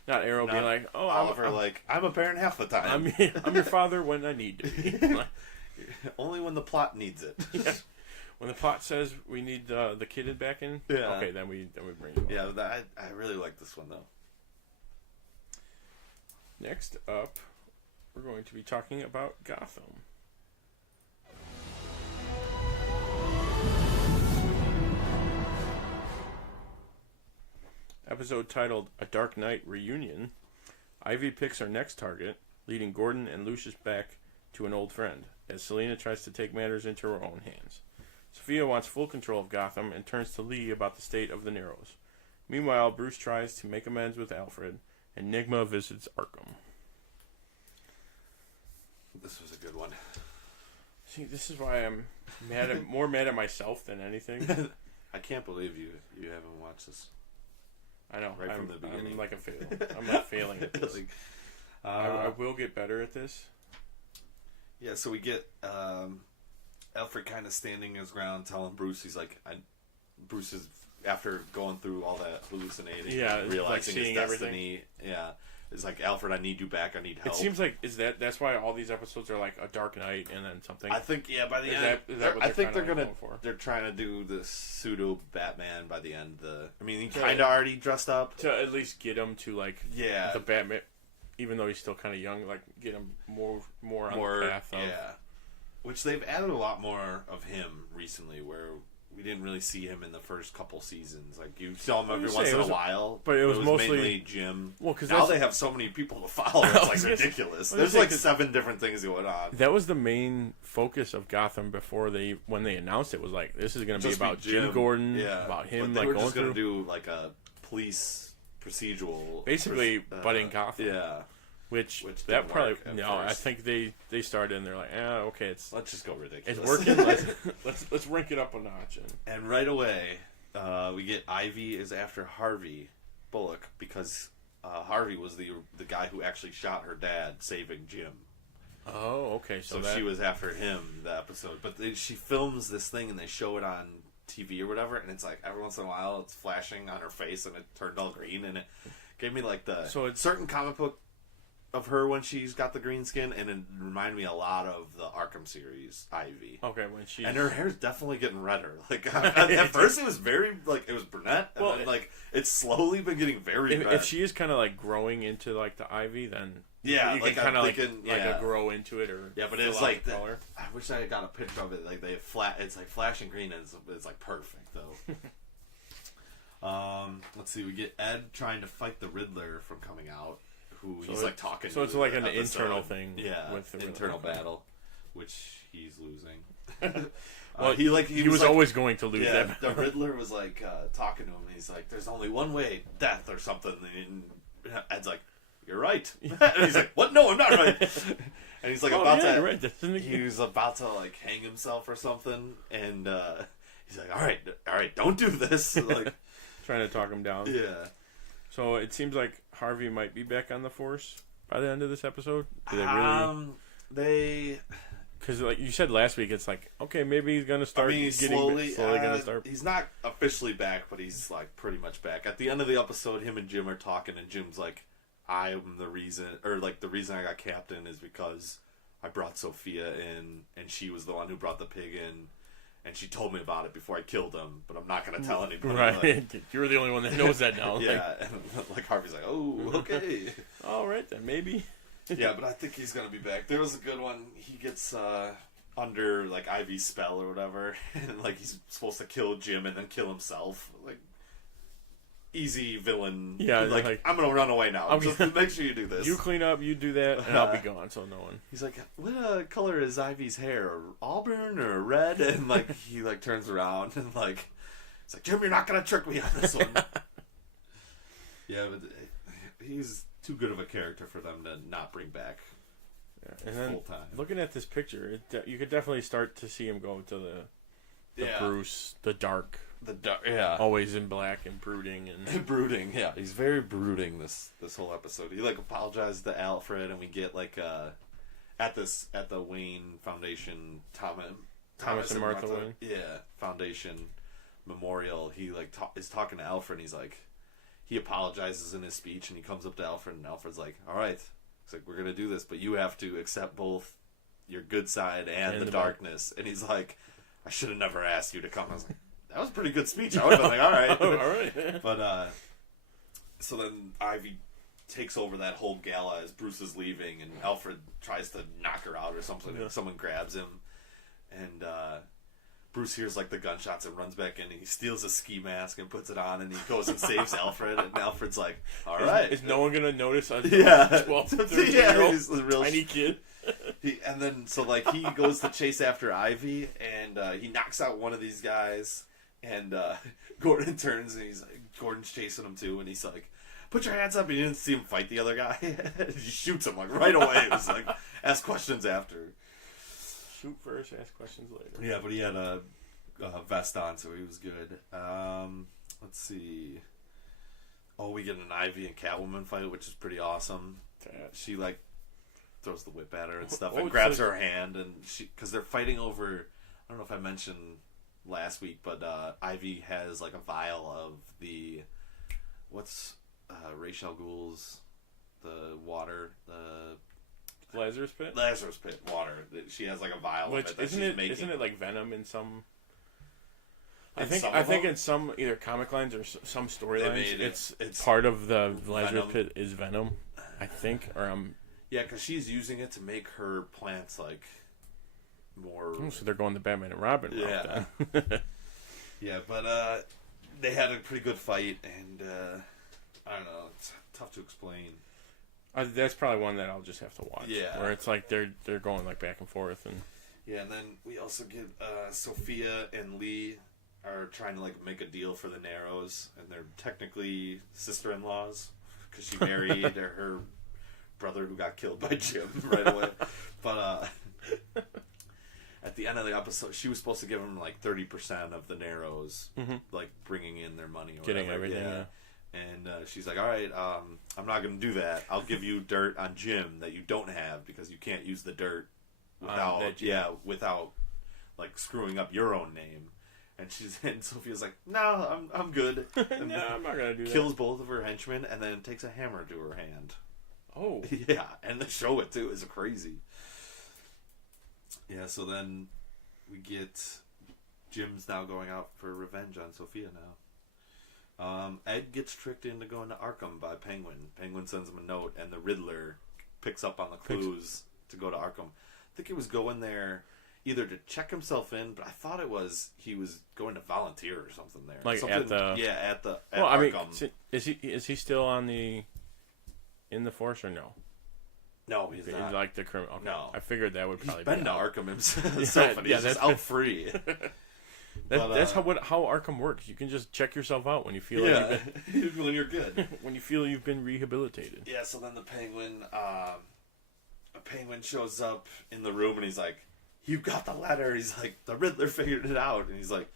Not Arrow being like, oh, Oliver, I'm a parent half the time. I'm your father when I need to be. Only when the plot needs it. Yeah. When the plot says we need the kid back in, okay, then we bring him. Yeah, I really like this one though. Next up, we're going to be talking about Gotham. Episode titled "A Dark Knight Reunion." Ivy picks her next target, leading Gordon and Lucius back to an old friend, as Selina tries to take matters into her own hands. Sophia wants full control of Gotham and turns to Lee about the state of the Narrows. Meanwhile, Bruce tries to make amends with Alfred, and Enigma visits Arkham. This was a good one. See, this is why I'm more mad at myself than anything. I can't believe you haven't watched this. I know. Right from the beginning. I'm like a fail. I'm not failing at this. I will get better at this. Yeah, so we get Alfred kind of standing his ground, telling Bruce, he's like, Bruce is, after going through all that hallucinating, realizing his destiny. Everything. Yeah, it's like, Alfred, I need you back. I need help. It seems like that's why all these episodes are like a Dark Knight and then something. I think by the end, I think they're trying to do the pseudo Batman by the end. He kind of already dressed up to at least get him to the Batman, even though he's still kind of young. Like get him more on the path of, which they've added a lot more of him recently, where we didn't really see him in the first couple seasons. Like, you saw him every once in a while, but it was mostly mainly Jim. Well, because now they have so many people to follow, it's like ridiculous. There's like 7 different things going on. That was the main focus of Gotham before when they announced it. Was like, this is going to be about Jim Gordon, about him. But they were just going to do like a police procedural, basically, but in Gotham. Yeah. Which that probably I think they started and they're like, okay, let's just go ridiculous. It's working. let's rank it up a notch. And right away, we get Ivy is after Harvey Bullock because Harvey was the guy who actually shot her dad, saving Jim. Oh, okay. So she was after him the episode. But she films this thing and they show it on TV or whatever, and it's like every once in a while it's flashing on her face and it turned all green, and it gave me like the certain comic book of her when she's got the green skin, and it reminded me a lot of the Arkham series Ivy. Okay, when she and her hair's definitely getting redder. Like at first it was very like it was brunette, and then like it's slowly been getting very red. If she is kind of like growing into like the Ivy, then yeah, you like can kind of like yeah. grow into it, or yeah, but it's like color. I wish I had got a picture of it. Like they flat, it's like flashing green, and it's like perfect though. Let's see. We get Ed trying to fight the Riddler from coming out. Who he's like talking. So to it's like an episode. internal thing. Yeah, with the internal Riddler. battle, which he's losing. Well, he was like, always going to lose. Yeah, that the Riddler was like talking to him. And he's like, "There's only one way, death or something." And Ed's like, "You're right." And he's like, "What? No, I'm not right." And he's like about to. Right. He was about to like hang himself or something, and he's like, "All right, don't do this." Like trying to talk him down. Yeah. So it seems like Harvey might be back on the force by the end of this episode. Do they really? Because like you said last week, it's like okay, maybe he's gonna start. He's getting slowly gonna start. He's not officially back, but he's like pretty much back. At the end of the episode, him and Jim are talking, and Jim's like, "I'm the reason, or like the reason I got captain is because I brought Sophia in, and she was the one who brought the pig in." And she told me about it before I killed him, but I'm not going to tell anybody. Right. Like, you're the only one that knows that now. Yeah. And like Harvey's like, oh, okay. All right, then maybe. Yeah, but I think he's going to be back. There was a good one. He gets under like Ivy's spell or whatever. And like he's supposed to kill Jim and then kill himself. Like easy villain. Yeah. Like I'm going to run away now. Just make sure you do this. You clean up, you do that, and I'll be gone, so no one. He's like, what color is Ivy's hair? Auburn or red? And like he like turns around and like it's like, Jim, you're not gonna trick me on this one. Yeah, but he's too good of a character for them to not bring back. Yeah. And then full time. Looking at this picture, you could definitely start to see him go to the Bruce, the dark. Yeah, always in black and brooding and brooding. Yeah, he's very brooding this whole episode. He like apologizes to Alfred, and we get like at the Wayne Foundation Thomas and Martha Wayne Foundation memorial. He like is talking to Alfred. And he's like he apologizes in his speech, and he comes up to Alfred, and Alfred's like, "All right, it's like we're gonna do this, but you have to accept both your good side and the darkness." And he's like, "I should have never asked you to come." I was like, that was a pretty good speech. I would have been like, all right. All right. But, so then Ivy takes over that whole gala as Bruce is leaving, and Alfred tries to knock her out or something. Yeah. Someone grabs him, and Bruce hears, like, the gunshots and runs back in, and he steals a ski mask and puts it on, and he goes and saves Alfred, and Alfred's like, all right. Is no one going to notice a 12, 13-year-old he's a real tiny kid? And then, so, like, he goes to chase after Ivy, and he knocks out one of these guys. And Gordon turns, and Gordon's chasing him too, and he's like, "Put your hands up!" And you didn't see him fight the other guy. He shoots him like right away. It was like, ask questions after. Shoot first, ask questions later. Yeah, but he had a vest on, so he was good. Let's see. Oh, we get an Ivy and Catwoman fight, which is pretty awesome. She like throws the whip at her and stuff, and grabs her hand, and because they're fighting over. I don't know if I mentioned last week, but Ivy has like a vial of the Ra's al Ghul's the water, the Lazarus Pit water. She has like a vial which of it that she's making. Isn't it like venom in some? I think in some either comic lines or some storylines, it's part of the Lazarus Pit is venom. I think, or yeah, because she's using it to make her plants like more. So they're going the Batman and Robin route then. Yeah, but they had a pretty good fight, and I don't know, it's tough to explain. That's probably one that I'll just have to watch. Yeah, where it's like they're going like back and forth, and yeah, and then we also get Sophia and Lee are trying to like make a deal for the Narrows, and they're technically sister-in-laws because she married her brother who got killed by Jim right away, but. at the end of the episode, she was supposed to give him like 30% of the Narrows, like bringing in their money, or getting whatever. everything. Yeah. And she's like, "All right, I'm not going to do that. I'll give you dirt on Jim that you don't have because you can't use the dirt without like screwing up your own name." And Sophia's like, "No, I'm good." And no, I'm not gonna do that. Kills both of her henchmen and then takes a hammer to her hand. Oh, yeah, and they show it too. It's crazy. Yeah, so then we get Jim's now going out for revenge on Sophia now. Ed gets tricked into going to Arkham by Penguin. Penguin sends him a note, and the Riddler picks up on the clues to go to Arkham. I think he was going there either to check himself in, but I thought he was going to volunteer or something there. Like something, at the Arkham. I mean, is he still in the force or no? No, he's not. Like the criminal. Okay. No, I figured that would probably. He's been to Arkham himself, and he's just out free. That's how Arkham works. You can just check yourself out when you feel like when you're good. When you feel you've been rehabilitated. Yeah. So then the Penguin shows up in the room, and he's like, "You got the letter." He's like, "The Riddler figured it out," and he's like,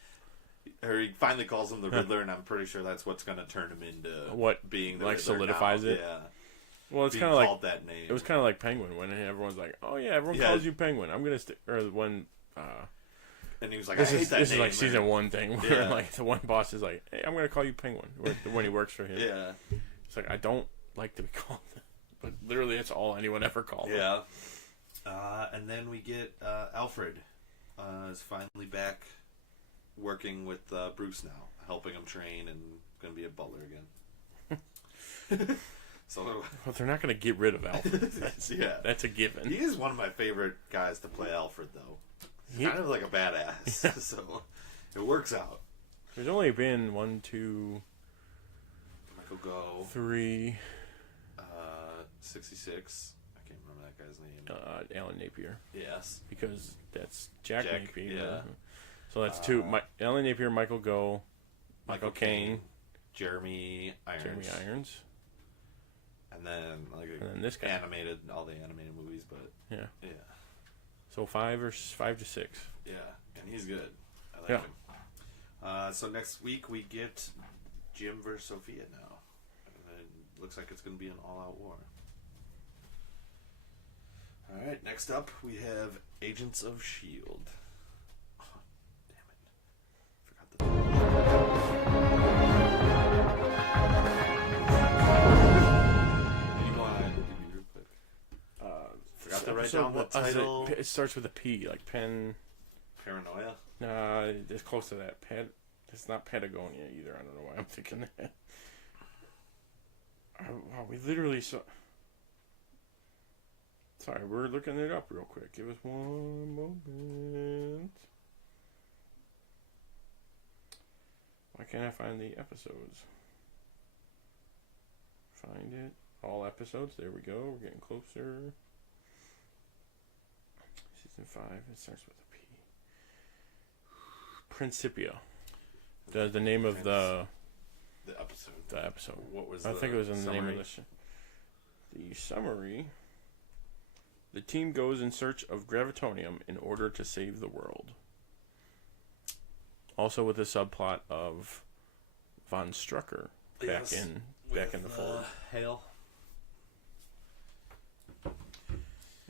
or he finally calls him the Riddler, and I'm pretty sure that's what's going to turn him into being the like Riddler solidifies now. it. Yeah. Well, it's kind of like that name. It was kind of like Penguin when everyone's like, "Oh yeah, everyone calls you Penguin." I'm gonna stick. Or when. And he was like, "This I hate that is name, like season 1 thing where like the one boss is like, "Hey, I'm gonna call you Penguin," when he works for him. Yeah. It's like I don't like to be called that, but literally it's all anyone ever called. Yeah. And then we get Alfred is finally back working with Bruce now, helping him train and going to be a butler again. So well, they're not going to get rid of Alfred. That's a given. He is one of my favorite guys to play Alfred, though. He's kind of like a badass, so it works out. There's only been 1, 2, Michael Go, 3, 66. I can't remember that guy's name. Alan Napier. Yes, because that's Jack Napier. Yeah. So that's 2. Alan Napier, Michael Go, Michael Caine, Jeremy Irons. And then this guy. All the animated movies, but yeah. So 5 to 6. Yeah, and he's good. I like him. So next week we get Jim versus Sophia now. And it looks like it's going to be an all-out war. All right, next up we have Agents of S.H.I.E.L.D. Oh, damn it. Forgot to write down the title. It starts with a P, like pen. Paranoia? Nah, it's close to that. It's not Patagonia either. I don't know why I'm thinking that. Wow, we literally saw. Sorry, we're looking it up real quick. Give us one moment. Why can't I find the episodes? Find it. All episodes. There we go. We're getting closer. Season 5. It starts with a P. Principia. The name of the episode. The episode. What was I think it was in the summary? name of the show. The summary. The team goes in search of gravitonium in order to save the world. Also with a subplot of Von Strucker back in the fold. Hale.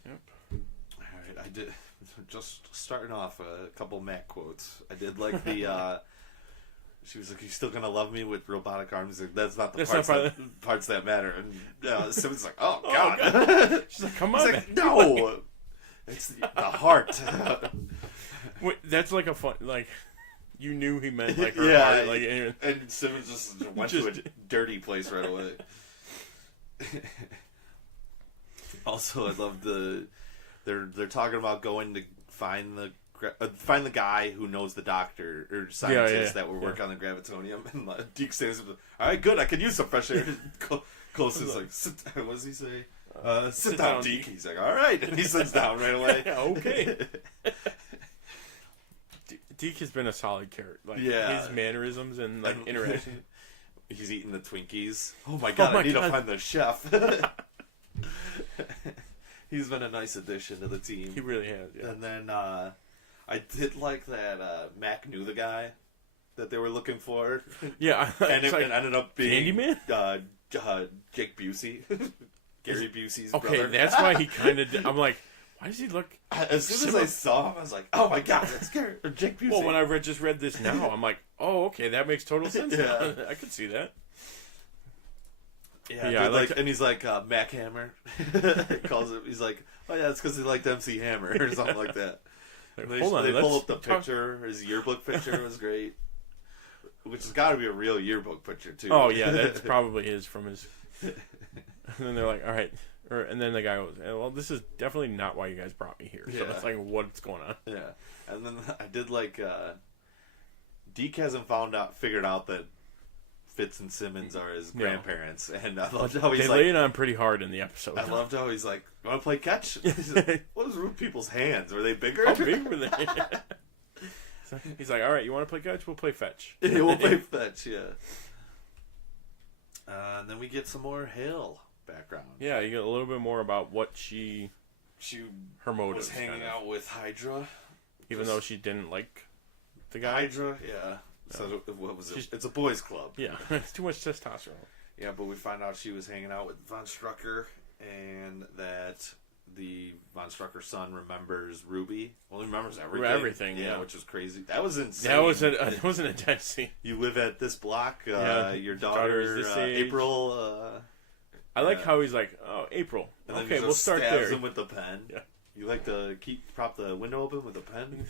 Yep. Alright, I did just starting off a couple Mac quotes. I did like the she was like, "You still gonna love me with robotic arms?" Like, that's not the parts that matter. And Simon's like, "Oh God!" She's like, "Come on, he's like, "No, it's the heart." Wait, that's like a fun You knew he meant like her yeah, heart, and Simmons just went to a dirty place right away. Also, I love they're talking about going to find the guy who knows the doctor or scientist that will work on the gravitonium, and Deke stands up. All right, good. I can use some fresh air. Close is like, sit down. What does he say? Sit down, Deke. He's like, all right, and he sits down right away. Okay. Deke has been a solid character. His mannerisms and interaction. He's eating the Twinkies. Oh my God! I need to find the chef. He's been a nice addition to the team. He really has. Yeah. And then I did like that Mac knew the guy that they were looking for. Yeah. And it ended up being Candyman? Jake Busey. Gary Busey's okay, brother. that's why he kind of... I'm like, why does he look... As soon as I saw him, I was like, oh my god, that's Jake Busey. Well, when I just read this now, I'm like, oh, okay, that makes total sense. Yeah. I could see that. Yeah, yeah, dude, and he's like Mac Hammer. He calls it. He's like, oh yeah, it's because he liked MC Hammer or something like that. Like, hold on, they pull up the picture. His yearbook picture was great, which has got to be a real yearbook picture too. Oh yeah, that's probably his from his. And then they're like, all right, and then the guy goes, well, this is definitely not why you guys brought me here. So it's like, what's going on? Yeah, and then I did like Deke hasn't figured out that Fitz and Simmons are his grandparents, and I loved how he's they lay it on pretty hard in the episode. I loved how he's like, "Want to play catch?" He's like, what was with people's hands? Were they bigger? How big were they? He's like, "All right, you want to play catch? We'll play fetch." Yeah, we'll play fetch. Yeah. And then we get some more Hale background. Yeah, you get a little bit more about what her motives was hanging out with Hydra, even though she didn't like the guy. Hydra, yeah. So what was it? It's a boys' club. Yeah, it's too much testosterone. Yeah, but we find out she was hanging out with Von Strucker, and that the Von Strucker son remembers Ruby. Well, he remembers everything. Everything, yeah. Which was crazy. That was insane. That was an intense scene. You live at this block. Yeah, your daughter is this age. April. I like how he's like, oh, April. And then okay, we'll start stabs there. Him with the pen. Yeah. You like to prop the window open with a pen,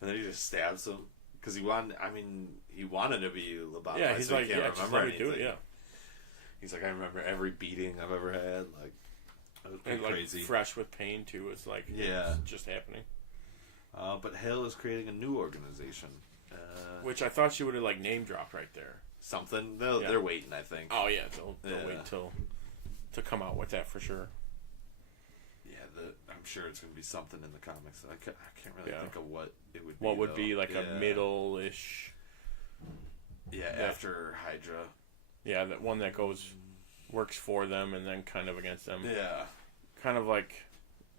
and then he just stabs him. Because he wanted to be Lobotomy. Yeah, he's so like, he can't yeah, remember anything. do it, yeah. He's like, I remember every beating I've ever had. Like, that was pretty crazy. Fresh with pain too. It's like, it's just happening. But Hale is creating a new organization, which I thought she would have like name dropped right there. Something they're waiting, I think. Oh yeah, they'll wait to come out with that for sure. Yeah, I'm sure it's going to be something in the comics. I can't really think of what it would be. What would be like a middle-ish... Yeah, after Hydra. Yeah, that one that works for them and then kind of against them. Yeah. Kind of like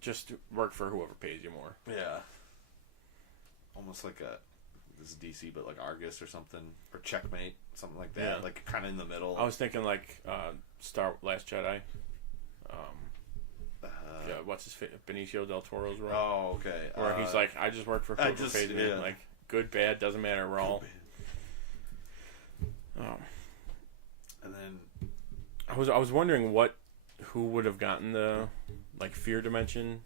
just work for whoever pays you more. Yeah. Almost like this is DC, but like Argus or something. Or Checkmate, something like that. Yeah. Like kind of in the middle. I was thinking like Last Jedi. Yeah, what's his face? Benicio del Toro's role. Oh, okay. Where he's like, I just work for whoever pays me. Like, good, bad, doesn't matter. We're all. And then I was wondering who would have gotten the like fear dimension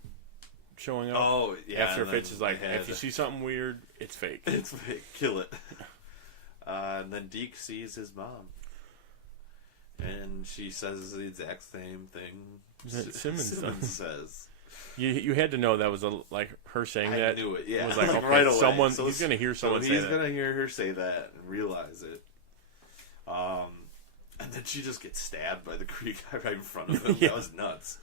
showing up. Oh, yeah. After Fitz is like, if you see something weird, it's fake. It's fake. Kill it. And then Deke sees his mom. And she says the exact same thing Simmons says. You had to know that was her saying that. I knew it. Yeah, it was like okay, right away. He's gonna hear someone say that. He's gonna hear her say that and realize it. And then she just gets stabbed by the Kree guy right in front of him. That was nuts.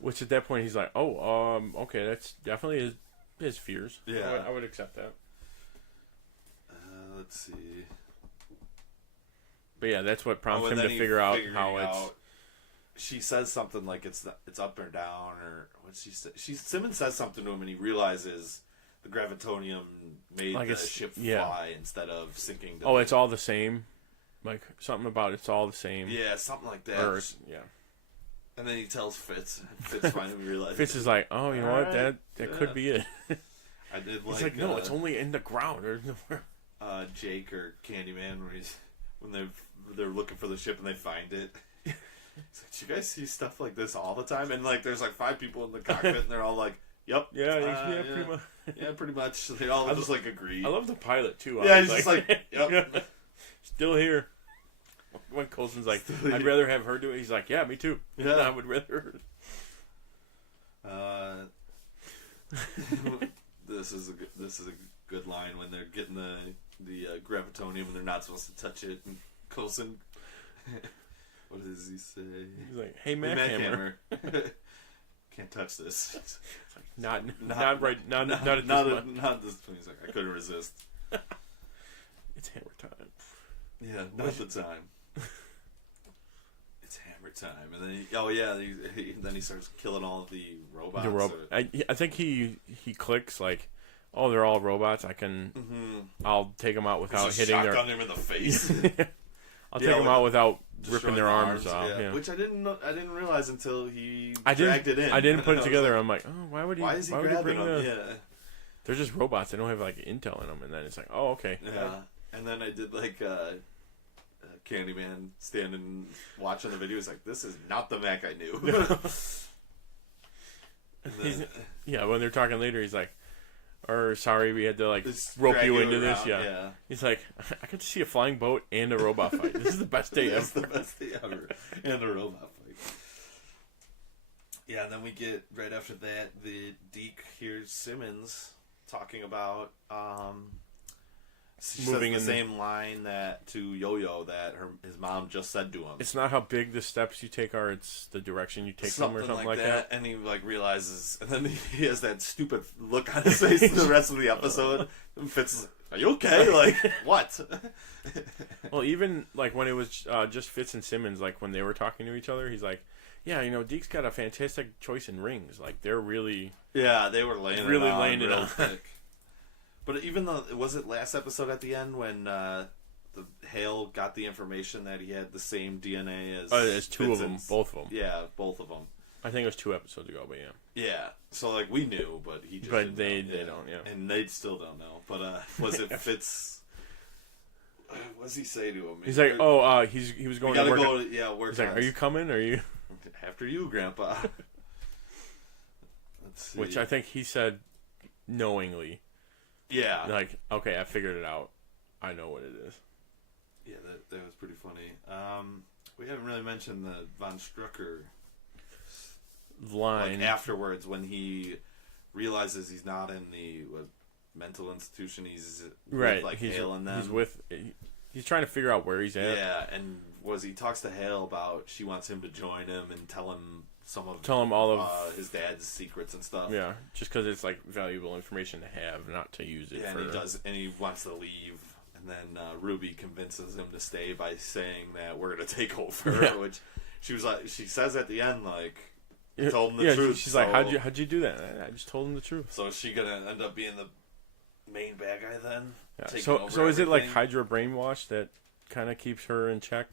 Which at that point he's like, okay, that's definitely his fears. Yeah, I would accept that. Let's see. But yeah, that's what prompts him to figure out how it's. She says something like it's up or down, or what she say? Simmons says something to him, and he realizes the gravitonium made the ship fly instead of sinking. It's all the same. Like something about it's all the same. Yeah, something like that. Yeah. And then he tells Fitz. Fitz finally realizes. Fitz is like, oh, you know what? That could be it. I did like. He's like, no, it's only in the ground. There's nowhere. Jake or Candyman, when they're looking for the ship and they find it. It's like, do you guys see stuff like this all the time? And like, there's like 5 people in the cockpit, and they're all like, "Yep, pretty much." Yeah, pretty much. They all just like agree. I love the pilot too. Yeah, he's just like, "Yep, still here." When Coulson's like, "I'd rather have her do it," he's like, "Yeah, me too. Yeah, I would rather." This is a good line when they're getting the gravitonium and they're not supposed to touch it. And Coulson. What does he say? He's like, "Hey, Mac Hammer. Can't touch this." Not at this point. Not this point. He's like, I couldn't resist. It's hammer time. Yeah, not the time. It's hammer time, and then then he starts killing all of the robots. I think he clicks like, oh, they're all robots. I'll take them out without hitting their. Shotgun him in the face. I'll take them out without ripping their arms off. Yeah. Yeah. Which I didn't realize until he dragged it in. I didn't put it together. I'm like, oh, why would he? Why is he would grabbing bring them? the... Yeah. They're just robots. They don't have like intel in them. And then it's like, oh, okay. Yeah. And then I did like Candyman standing watching the video. He's like, this is not the Mac I knew. Then, yeah, when they're talking later, he's like, or sorry, we had to like rope you into this. Yeah. He's like, I got to see a flying boat and a robot fight. This is the best day ever. It's the best day ever. And a robot fight. Yeah, and then we get, right after that, the Deke hears Simmons talking about moving the same line that to Yo-Yo that his mom just said to him. It's not how big the steps you take are, it's the direction you take them or something like that. And he like realizes, and then he has that stupid look on his face the rest of the episode. And Fitz is like, are you okay? Like, what? Well, even like when it was just Fitz and Simmons, like when they were talking to each other, he's like, yeah, Deke's got a fantastic choice in rings. Like, they're really... Yeah, they were laying it on. Thick. But even though, was it last episode at the end when the Hale got the information that he had the same DNA as two of them, both of them. Yeah, both of them. I think it was 2 episodes ago, but yeah. Yeah, so like we knew, but he just but they don't, yeah. And they still don't know. But was it Fitz? What does he say to him? He's like, he was going to work. Work. He's like, are you coming? Are you? After you, Grandpa. Let's see. Which I think he said knowingly. Yeah. Like, okay, I figured it out. I know what it is. Yeah, that was pretty funny. We haven't really mentioned the Von Strucker line. Like afterwards, when he realizes he's not in the mental institution, he's with, like, Hale and them. He's trying to figure out where he's at. Yeah, and he talks to Hale about she wants him to join him and tell him all of his dad's secrets and stuff. Yeah, just because it's like valuable information to have, not to use it. Yeah, and he wants to leave, and then Ruby convinces him to stay by saying that we're gonna take over, which she says at the end, like, told him the truth. She's like, how'd you do that? I just told him the truth. So is she gonna end up being the main bad guy then? Yeah. So is it like Hydra brainwash that kind of keeps her in check?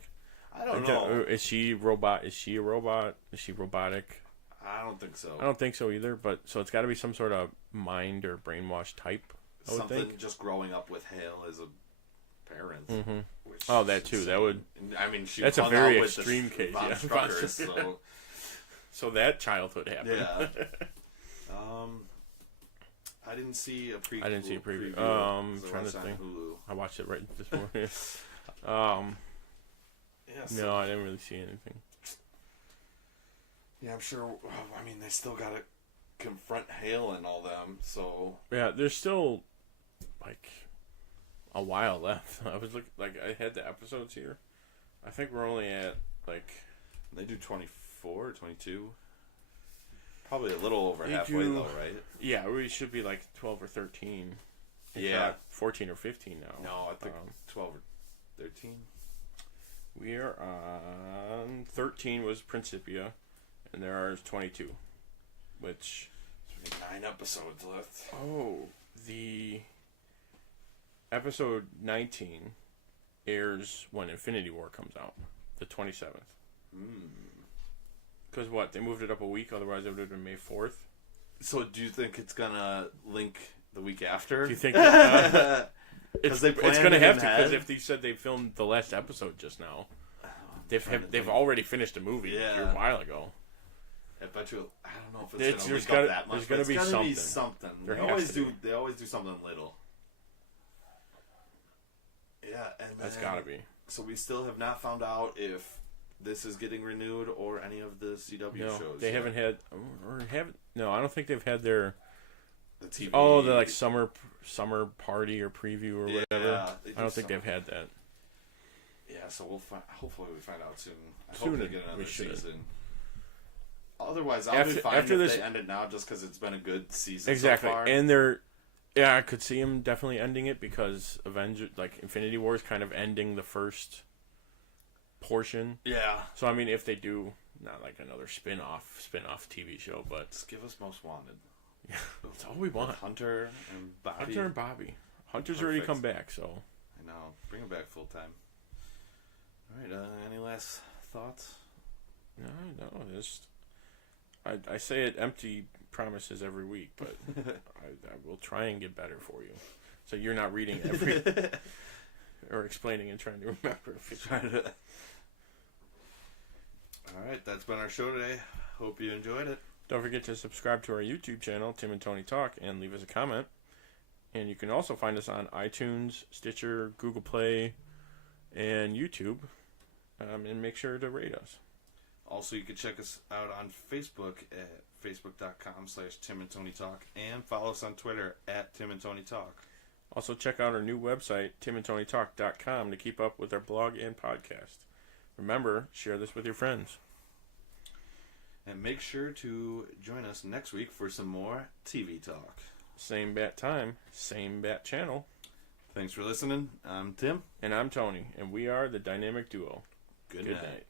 I don't know. Is she robot? Is she a robot? Is she robotic? I don't think so. I don't think so either. But so it's got to be some sort of mind or brainwash type. I would think. Just growing up with Hale as a parent. Mm-hmm. That too. That would. I mean, that's a very extreme case. Yeah. So that childhood happened. Yeah. I didn't see a preview. Trying to think. Hulu. I watched it right this morning. No, I didn't really see anything. Yeah, I'm sure. I mean, they still got to confront Hale and all them. So yeah, there's still like a while left. I was I had the episodes here. I think we're only at like they do 24 or 22. Probably a little over halfway though, right? Yeah, we should be like 12 or 13. Yeah, 14 or 15 now. No, I think 12 or 13. We are on 13 was Principia, and there are 22, which 9 episodes left. Oh, the episode 19 airs when Infinity War comes out, the 27th. Because what? They moved it up a week, otherwise it would have been May 4th. So do you think it's gonna link the week after? Do you think it's going to have to, because if they said they filmed the last episode just now, they've already finished a movie a while ago. I bet you. I don't know if it's going to link up that much. There's going to be something. They always do something little. Yeah, and that's got to be. So we still have not found out if this is getting renewed or any of the CW shows. They haven't had, No, I don't think they've had their. The TV. Oh, the like summer party or preview or whatever. I don't think they've had that. Yeah, so we'll hopefully we find out soon. I hope they get another season. Otherwise, I'll be fine if they end it now, just because it's been a good season so far. And I could see them definitely ending it because Infinity War is kind of ending the first portion. Yeah. So I mean, if they do not like another spin-off TV show, but just give us Most Wanted. That's all we want. Hunter and Bobby. Hunter's already come back, so. I know. Bring him back full time. All right. Any last thoughts? No. Just I say it empty promises every week, but I will try and get better for you. So you're not reading every or explaining and trying to remember. All right, that's been our show today. Hope you enjoyed it. Don't forget to subscribe to our YouTube channel, Tim and Tony Talk, and leave us a comment. And you can also find us on iTunes, Stitcher, Google Play, and YouTube. And make sure to rate us. Also, you can check us out on Facebook at facebook.com/Tim and Tony Talk, and follow us on Twitter at Tim and Tony Talk. Also, check out our new website, timandtonytalk.com, to keep up with our blog and podcast. Remember, share this with your friends. And make sure to join us next week for some more TV talk. Same bat time, same bat channel. Thanks for listening. I'm Tim. And I'm Tony. And we are the Dynamic Duo. Good night.